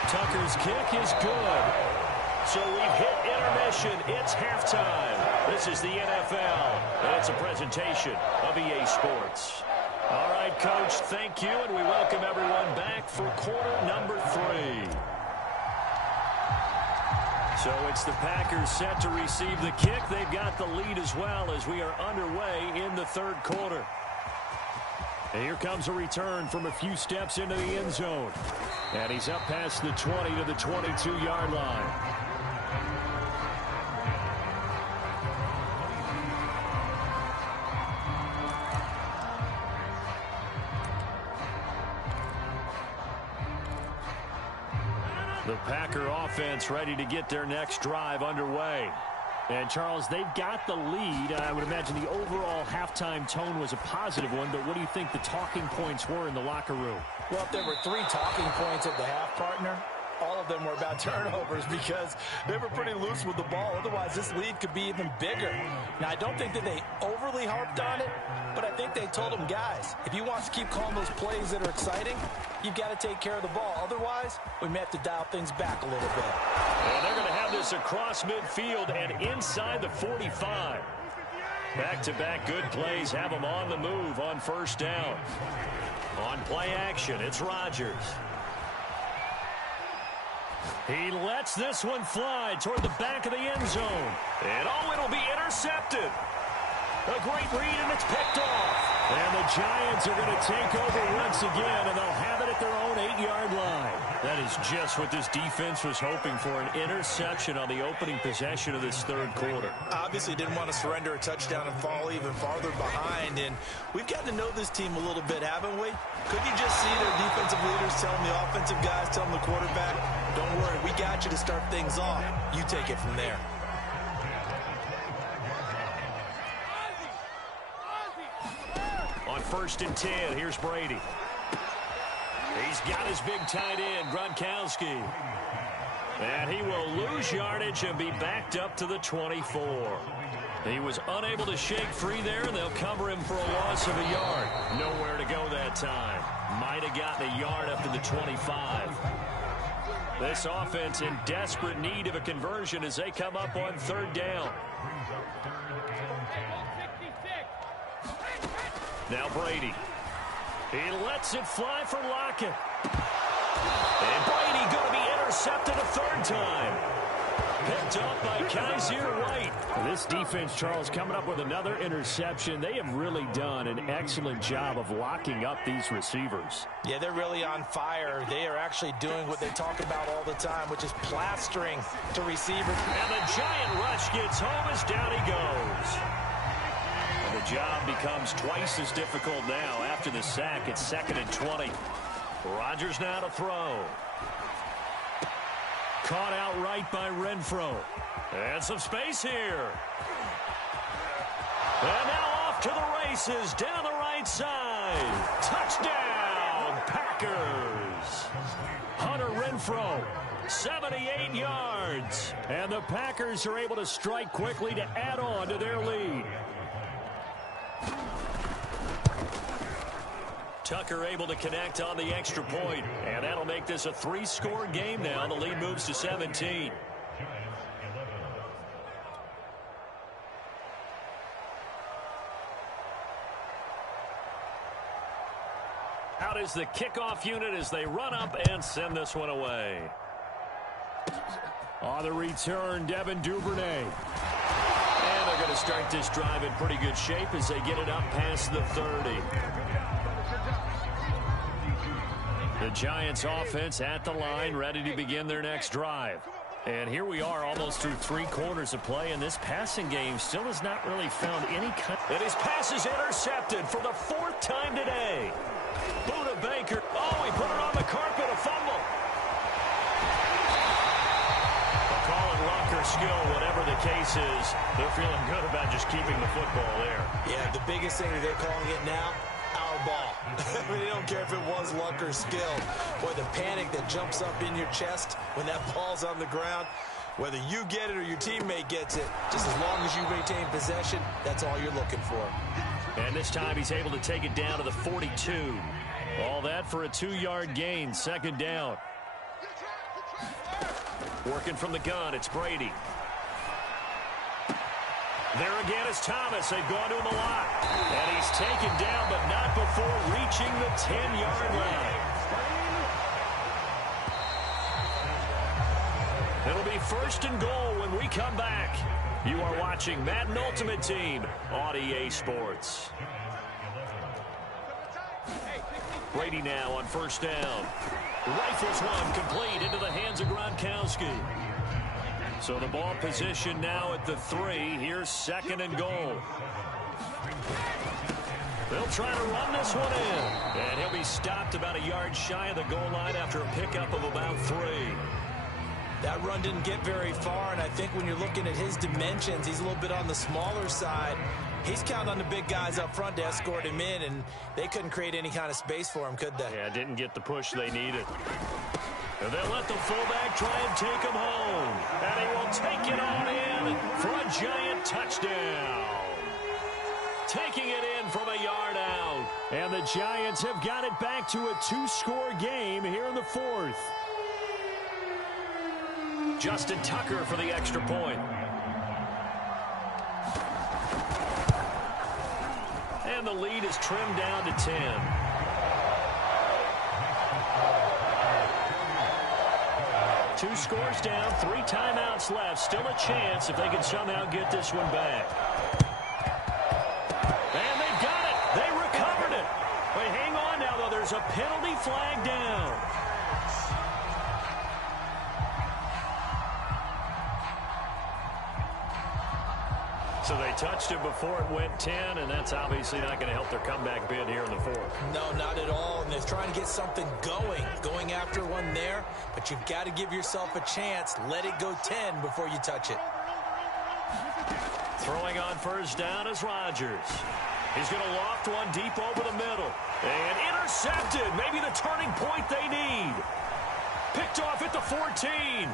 Tucker's kick is good. So we've hit intermission. It's halftime. This is the NFL, and it's a presentation of EA Sports. All right, Coach, thank you, and we welcome everyone back for quarter number 3. So it's the Packers set to receive the kick. They've got the lead as well as we are underway in the 3rd quarter. And here comes a return from a few steps into the end zone. And he's up past the 20 to the 22-yard line. The Packer offense ready to get their next drive underway. And, Charles, they've got the lead. I would imagine the overall halftime tone was a positive one, but what do you think the talking points were in the locker room? Well, if there were 3 talking points at the half, partner, all of them were about turnovers because they were pretty loose with the ball. Otherwise, this lead could be even bigger. Now, I don't think that they overly harped on it, but I think they told them, guys, if you want to keep calling those plays that are exciting, you've got to take care of the ball. Otherwise, we may have to dial things back a little bit. And they're going to have this across midfield and inside the 45. Back-to-back good plays have them on the move on 1st down. On play action, it's Rodgers. He lets this one fly toward the back of the end zone. And it'll be intercepted. A great read, and it's picked off. And the Giants are going to take over once again, and they'll have it at their own 8-yard line. That is just what this defense was hoping for, an interception on the opening possession of this 3rd quarter. Obviously didn't want to surrender a touchdown and fall even farther behind, and we've gotten to know this team a little bit, haven't we? Could you just see their defensive leaders telling the offensive guys, telling the quarterback, don't worry, we got you to start things off. You take it from there. 1st and 10. Here's Brady. He's got his big tight end, Gronkowski. And he will lose yardage and be backed up to the 24. He was unable to shake free there, and they'll cover him for a loss of a yard. Nowhere to go that time. Might have gotten a yard up to the 25. This offense in desperate need of a conversion as they come up on 3rd down. Now Brady. He lets it fly for Lockett. And Brady going to be intercepted a 3rd time. Picked up by Kaiser White. This defense, Charles, coming up with another interception. They have really done an excellent job of locking up these receivers. Yeah, they're really on fire. They are actually doing what they talk about all the time, which is plastering to receivers. And the giant rush gets home as down he goes. And the job becomes twice as difficult now after the sack. It's 2nd and 20. Rodgers now to throw. Caught outright by Renfro. And some space here. And now off to the races down the right side. Touchdown, Packers. Hunter Renfro, 78 yards. And the Packers are able to strike quickly to add on to their lead. Tucker able to connect on the extra point, and that'll make this a 3-score game now. The lead moves to 17. Out is the kickoff unit as they run up and send this one away. On the return, Devin Duvernay. And they're going to start this drive in pretty good shape as they get it up past the 30. The Giants offense at the line, ready to begin their next drive. And here we are almost through 3 quarters of play, and this passing game still has not really found any kind. And his pass is intercepted for the 4th time today. Buda Baker. Oh, he put it on the carpet, a fumble. A call and luck or skill, whatever the case is, they're feeling good about just keeping the football there. Yeah, the biggest thing that they're calling it now, our ball. I mean, they don't care if it was luck or skill. Boy, the panic that jumps up in your chest when that ball's on the ground, whether you get it or your teammate gets it, just as long as you maintain possession, that's all you're looking for. And this time he's able to take it down to the 42. All that for a 2-yard gain, 2nd down. Working from the gun, it's Brady. There again is Thomas. They've gone to him a lot. And he's taken down, but not before reaching the 10-yard line. It'll be 1st and goal when we come back. You are watching Madden Ultimate Team on EA Sports. Brady now on 1st down. Rifles one complete into the hands of Gronkowski. So the ball position now at the 3. Here's 2nd and goal. They'll try to run this one in. And he'll be stopped about a yard shy of the goal line after a pickup of about 3. That run didn't get very far, and I think when you're looking at his dimensions, he's a little bit on the smaller side. He's counting on the big guys up front to escort him in, and they couldn't create any kind of space for him, could they? Yeah, didn't get the push they needed. And they'll let the fullback try and take him home. And he will take it on in for a giant touchdown. Taking it in from a yard out. And the Giants have got it back to a 2-score game here in the 4th. Justin Tucker for the extra point. And the lead is trimmed down to 10. Two scores down, 3 timeouts left. Still a chance if they can somehow get this one back. And they've got it. They recovered it. Wait, hang on now, though. There's a penalty flag down. So they touched it before it went 10, and that's obviously not going to help their comeback bid here in the 4th. No, not at all. And they're trying to get something going after one there. But you've got to give yourself a chance. Let it go 10 before you touch it. Throwing on 1st down is Rodgers. He's going to loft one deep over the middle. And intercepted. Maybe the turning point they need. Picked off at the 14.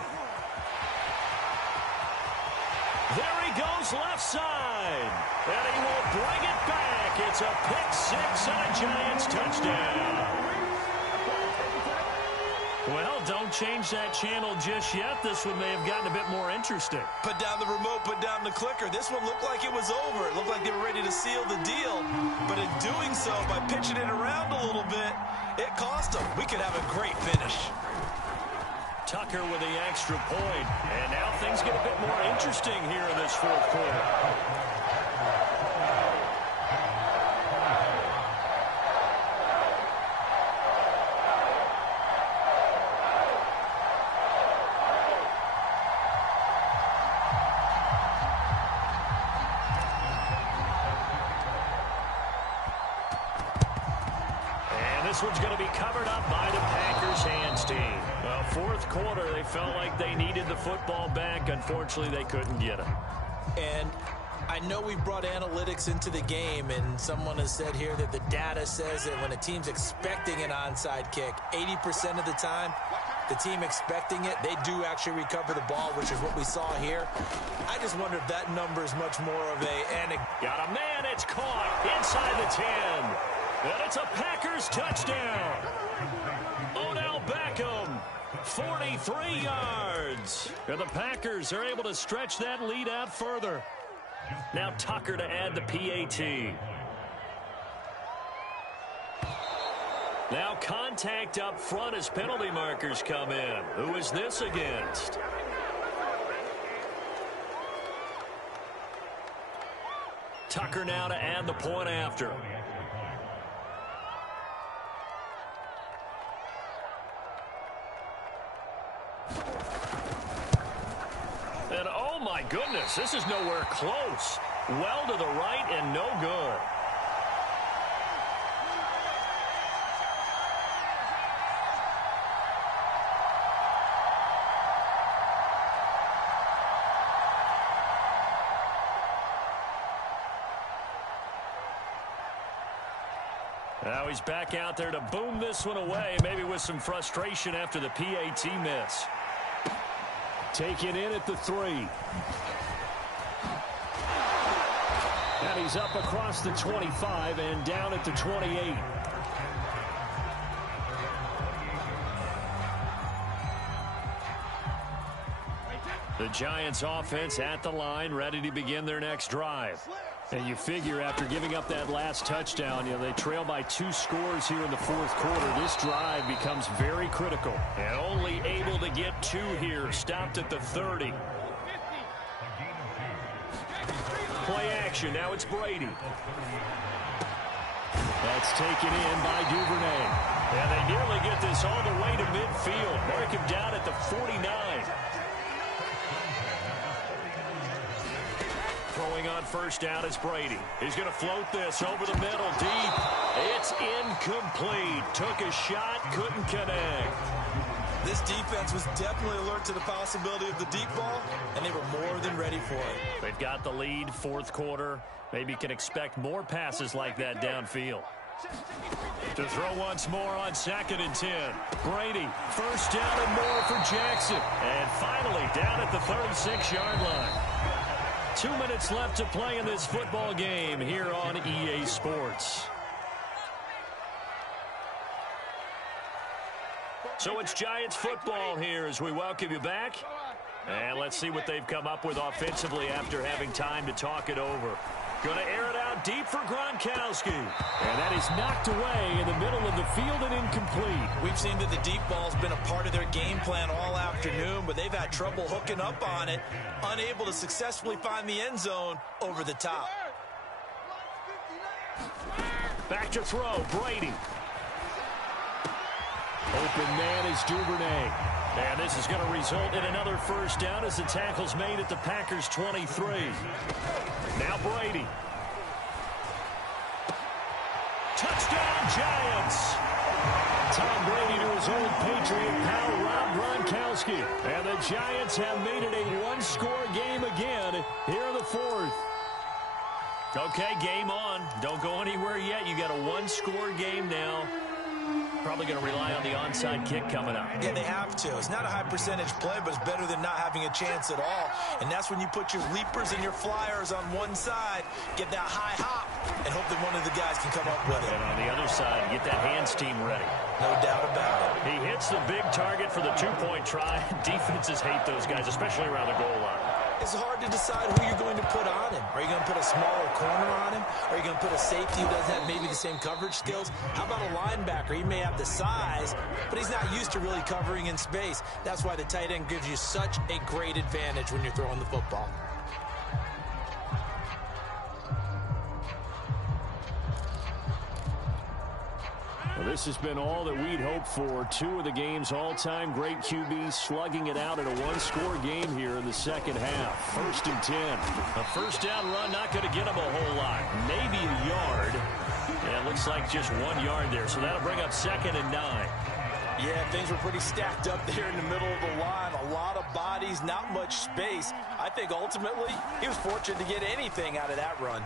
There he goes left side. And he will bring it back. It's a pick six and a Giants touchdown. Well, don't change that channel just yet. This one may have gotten a bit more interesting. Put down the remote, put down the clicker. This one looked like it was over. It looked like they were ready to seal the deal. But in doing so, by pitching it around a little bit, it cost them. We could have a great finish. Tucker with the extra point. And now things get a bit more interesting here in this fourth quarter. This one's going to be covered up by the Packers hands team. Well, fourth quarter, they felt like they needed the football back. Unfortunately, they couldn't get it. And I know we brought analytics into the game, and someone has said here that the data says that when a team's expecting an onside kick, 80% of the time, the team expecting it, they do actually recover the ball, which is what we saw here. I just wonder if that number is much more of a... Got a man, it's caught inside the 10. And it's a Packers touchdown. Odell Beckham, 43 yards. And the Packers are able to stretch that lead out further. Now Tucker to add the PAT. Now contact up front as penalty markers come in. Who is this against? Tucker now to add the point after. And oh my goodness, this is nowhere close. Well to the right and no good. Now he's back out there to boom this one away, maybe with some frustration after the PAT miss. Taken in at the 3. And he's up across the 25 and down at the 28. The Giants offense at the line, ready to begin their next drive. And you figure after giving up that last touchdown, they trail by 2 scores here in the fourth quarter. This drive becomes very critical. And only able to get 2 here, stopped at the 30. Play action, now it's Brady. That's taken in by Duvernay. And they nearly get this all the way to midfield. Mark him down at the 49. Throwing on first down is Brady. He's going to float this over the middle deep. It's incomplete. Took a shot, couldn't connect. This defense was definitely alert to the possibility of the deep ball, and they were more than ready for it. They've got the lead, fourth quarter. Maybe can expect more passes like that downfield. To throw once more on 2nd and 10. Brady, first down and more for Jackson. And finally down at the 36-yard line. 2 minutes left to play in this football game here on EA Sports. So it's Giants football here as we welcome you back. And let's see what they've come up with offensively after having time to talk it over. Going to air it out deep for Gronkowski. And that is knocked away in the middle of the field and incomplete. We've seen that the deep ball's been a part of their game plan all afternoon, but they've had trouble hooking up on it, unable to successfully find the end zone over the top. Back to throw, Brady. Open man is Duvernay. And this is going to result in another first down as the tackle's made at the Packers' 23. Now Brady. Touchdown, Giants. Tom Brady to his old Patriot pal, Rob Gronkowski. And the Giants have made it a one-score game again here in the fourth. Okay, game on. Don't go anywhere yet. You got a one-score game now. Probably going to rely on the onside kick coming up. Yeah, they have to. It's not a high percentage play, but it's better than not having a chance at all. And that's when you put your leapers and your flyers on one side, get that high hop, and hope that one of the guys can come up with it. And on the other side, get that hands team ready. No doubt about it. He hits the big target for the two-point try. Defenses hate those guys, especially around the goal line. It's hard to decide who you're going to put on him. Are you going to put a smaller corner on him? Are you going to put a safety who doesn't have maybe the same coverage skills? How about a linebacker? He may have the size, but he's not used to really covering in space. That's why the tight end gives you such a great advantage when you're throwing the football. Well, this has been all that we'd hoped for. Two of the game's all-time great QBs slugging it out in a one-score game here in the second half. 1st and 10. A first down run, not going to get him a whole lot. Maybe a yard. And it looks like just 1 yard there. So that'll bring up 2nd and 9. Yeah, things were pretty stacked up there in the middle of the line. A lot of bodies, not much space. I think ultimately he was fortunate to get anything out of that run.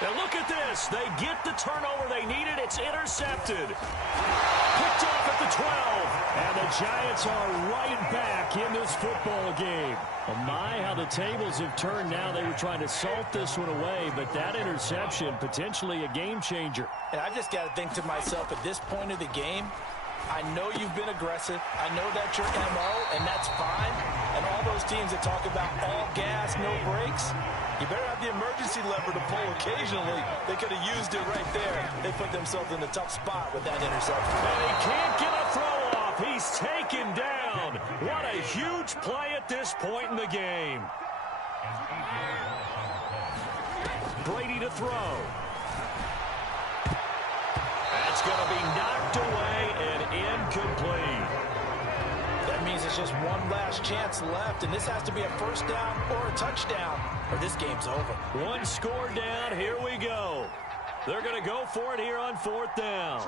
Now look at this. They get the turnover they needed. It's intercepted. Picked off at the 12. And the Giants are right back in this football game. Oh my, how the tables have turned now. They were trying to salt this one away, but that interception, potentially a game changer. And I've just got to think to myself, at this point of the game, I know you've been aggressive. I know that's your MO, and that's fine. And all those teams that talk about all gas, no brakes, you better have the emergency lever to pull occasionally. They could have used it right there. They put themselves in a tough spot with that interception. And he can't get a throw off. He's taken down. What a huge play at this point in the game. Brady to throw. That's going to be knocked away and incomplete. That means it's just one last chance left, and this has to be a first down or a touchdown, or this game's over. One score down. Here we go. They're going to go for it here on 4th down.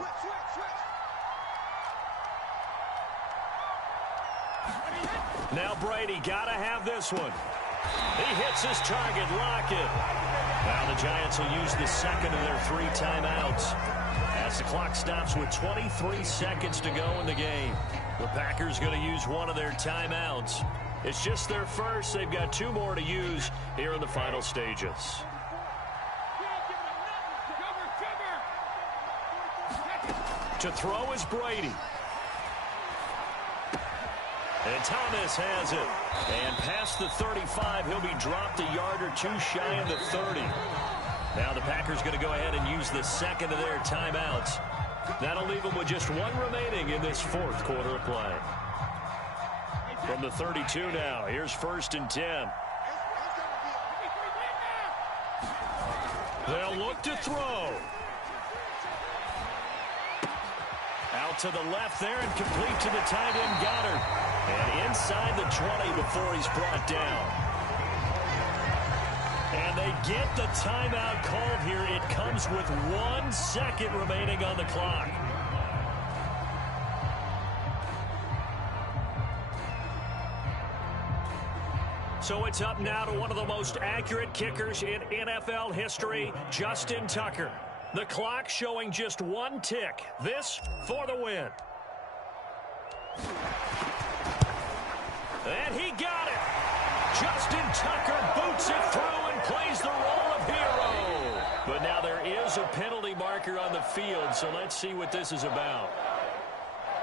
Now Brady got to have this one. He hits his target. Lockett. Now the Giants will use the second of their 3 timeouts as the clock stops with 23 seconds to go in the game. The Packers going to use one of their timeouts. It's just their first. They've got 2 more to use here in the final stages. To throw is Brady. And Thomas has it. And past the 35, he'll be dropped a yard or 2 shy of the 30. Now the Packers going to go ahead and use the second of their timeouts. That'll leave them with just 1 remaining in this 4th quarter of play. From the 32 now, here's 1st and 10. They'll look to throw. Out to the left there and complete to the tight end Goddard. And inside the 20 before he's brought down. And they get the timeout called here. It comes with 1 second remaining on the clock. So it's up now to one of the most accurate kickers in NFL history, Justin Tucker. The clock showing just 1 tick. This for the win. And he got it. Justin Tucker boots it through and plays the role of hero. But now there is a penalty marker on the field, so let's see what this is about.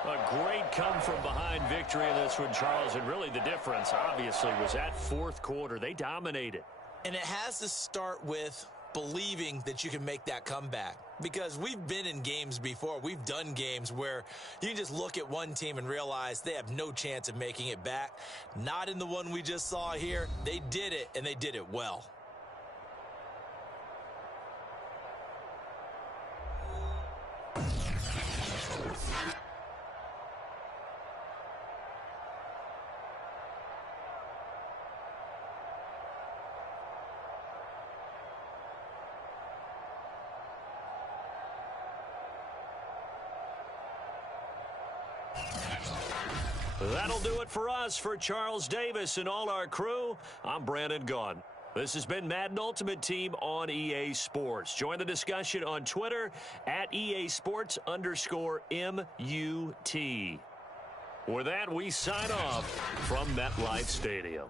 A great come-from-behind victory in this one, Charles, and really the difference, obviously, was that 4th quarter. They dominated. And it has to start with believing that you can make that comeback. Because we've been in games before. We've done games where you can just look at one team and realize they have no chance of making it back. Not in the one we just saw here. They did it, and they did it well. That'll do it for us. For Charles Davis and all our crew, I'm Brandon Gaudin. This has been Madden Ultimate Team on EA Sports. Join the discussion on Twitter at EA Sports_MUT. With that, we sign off from MetLife Stadium.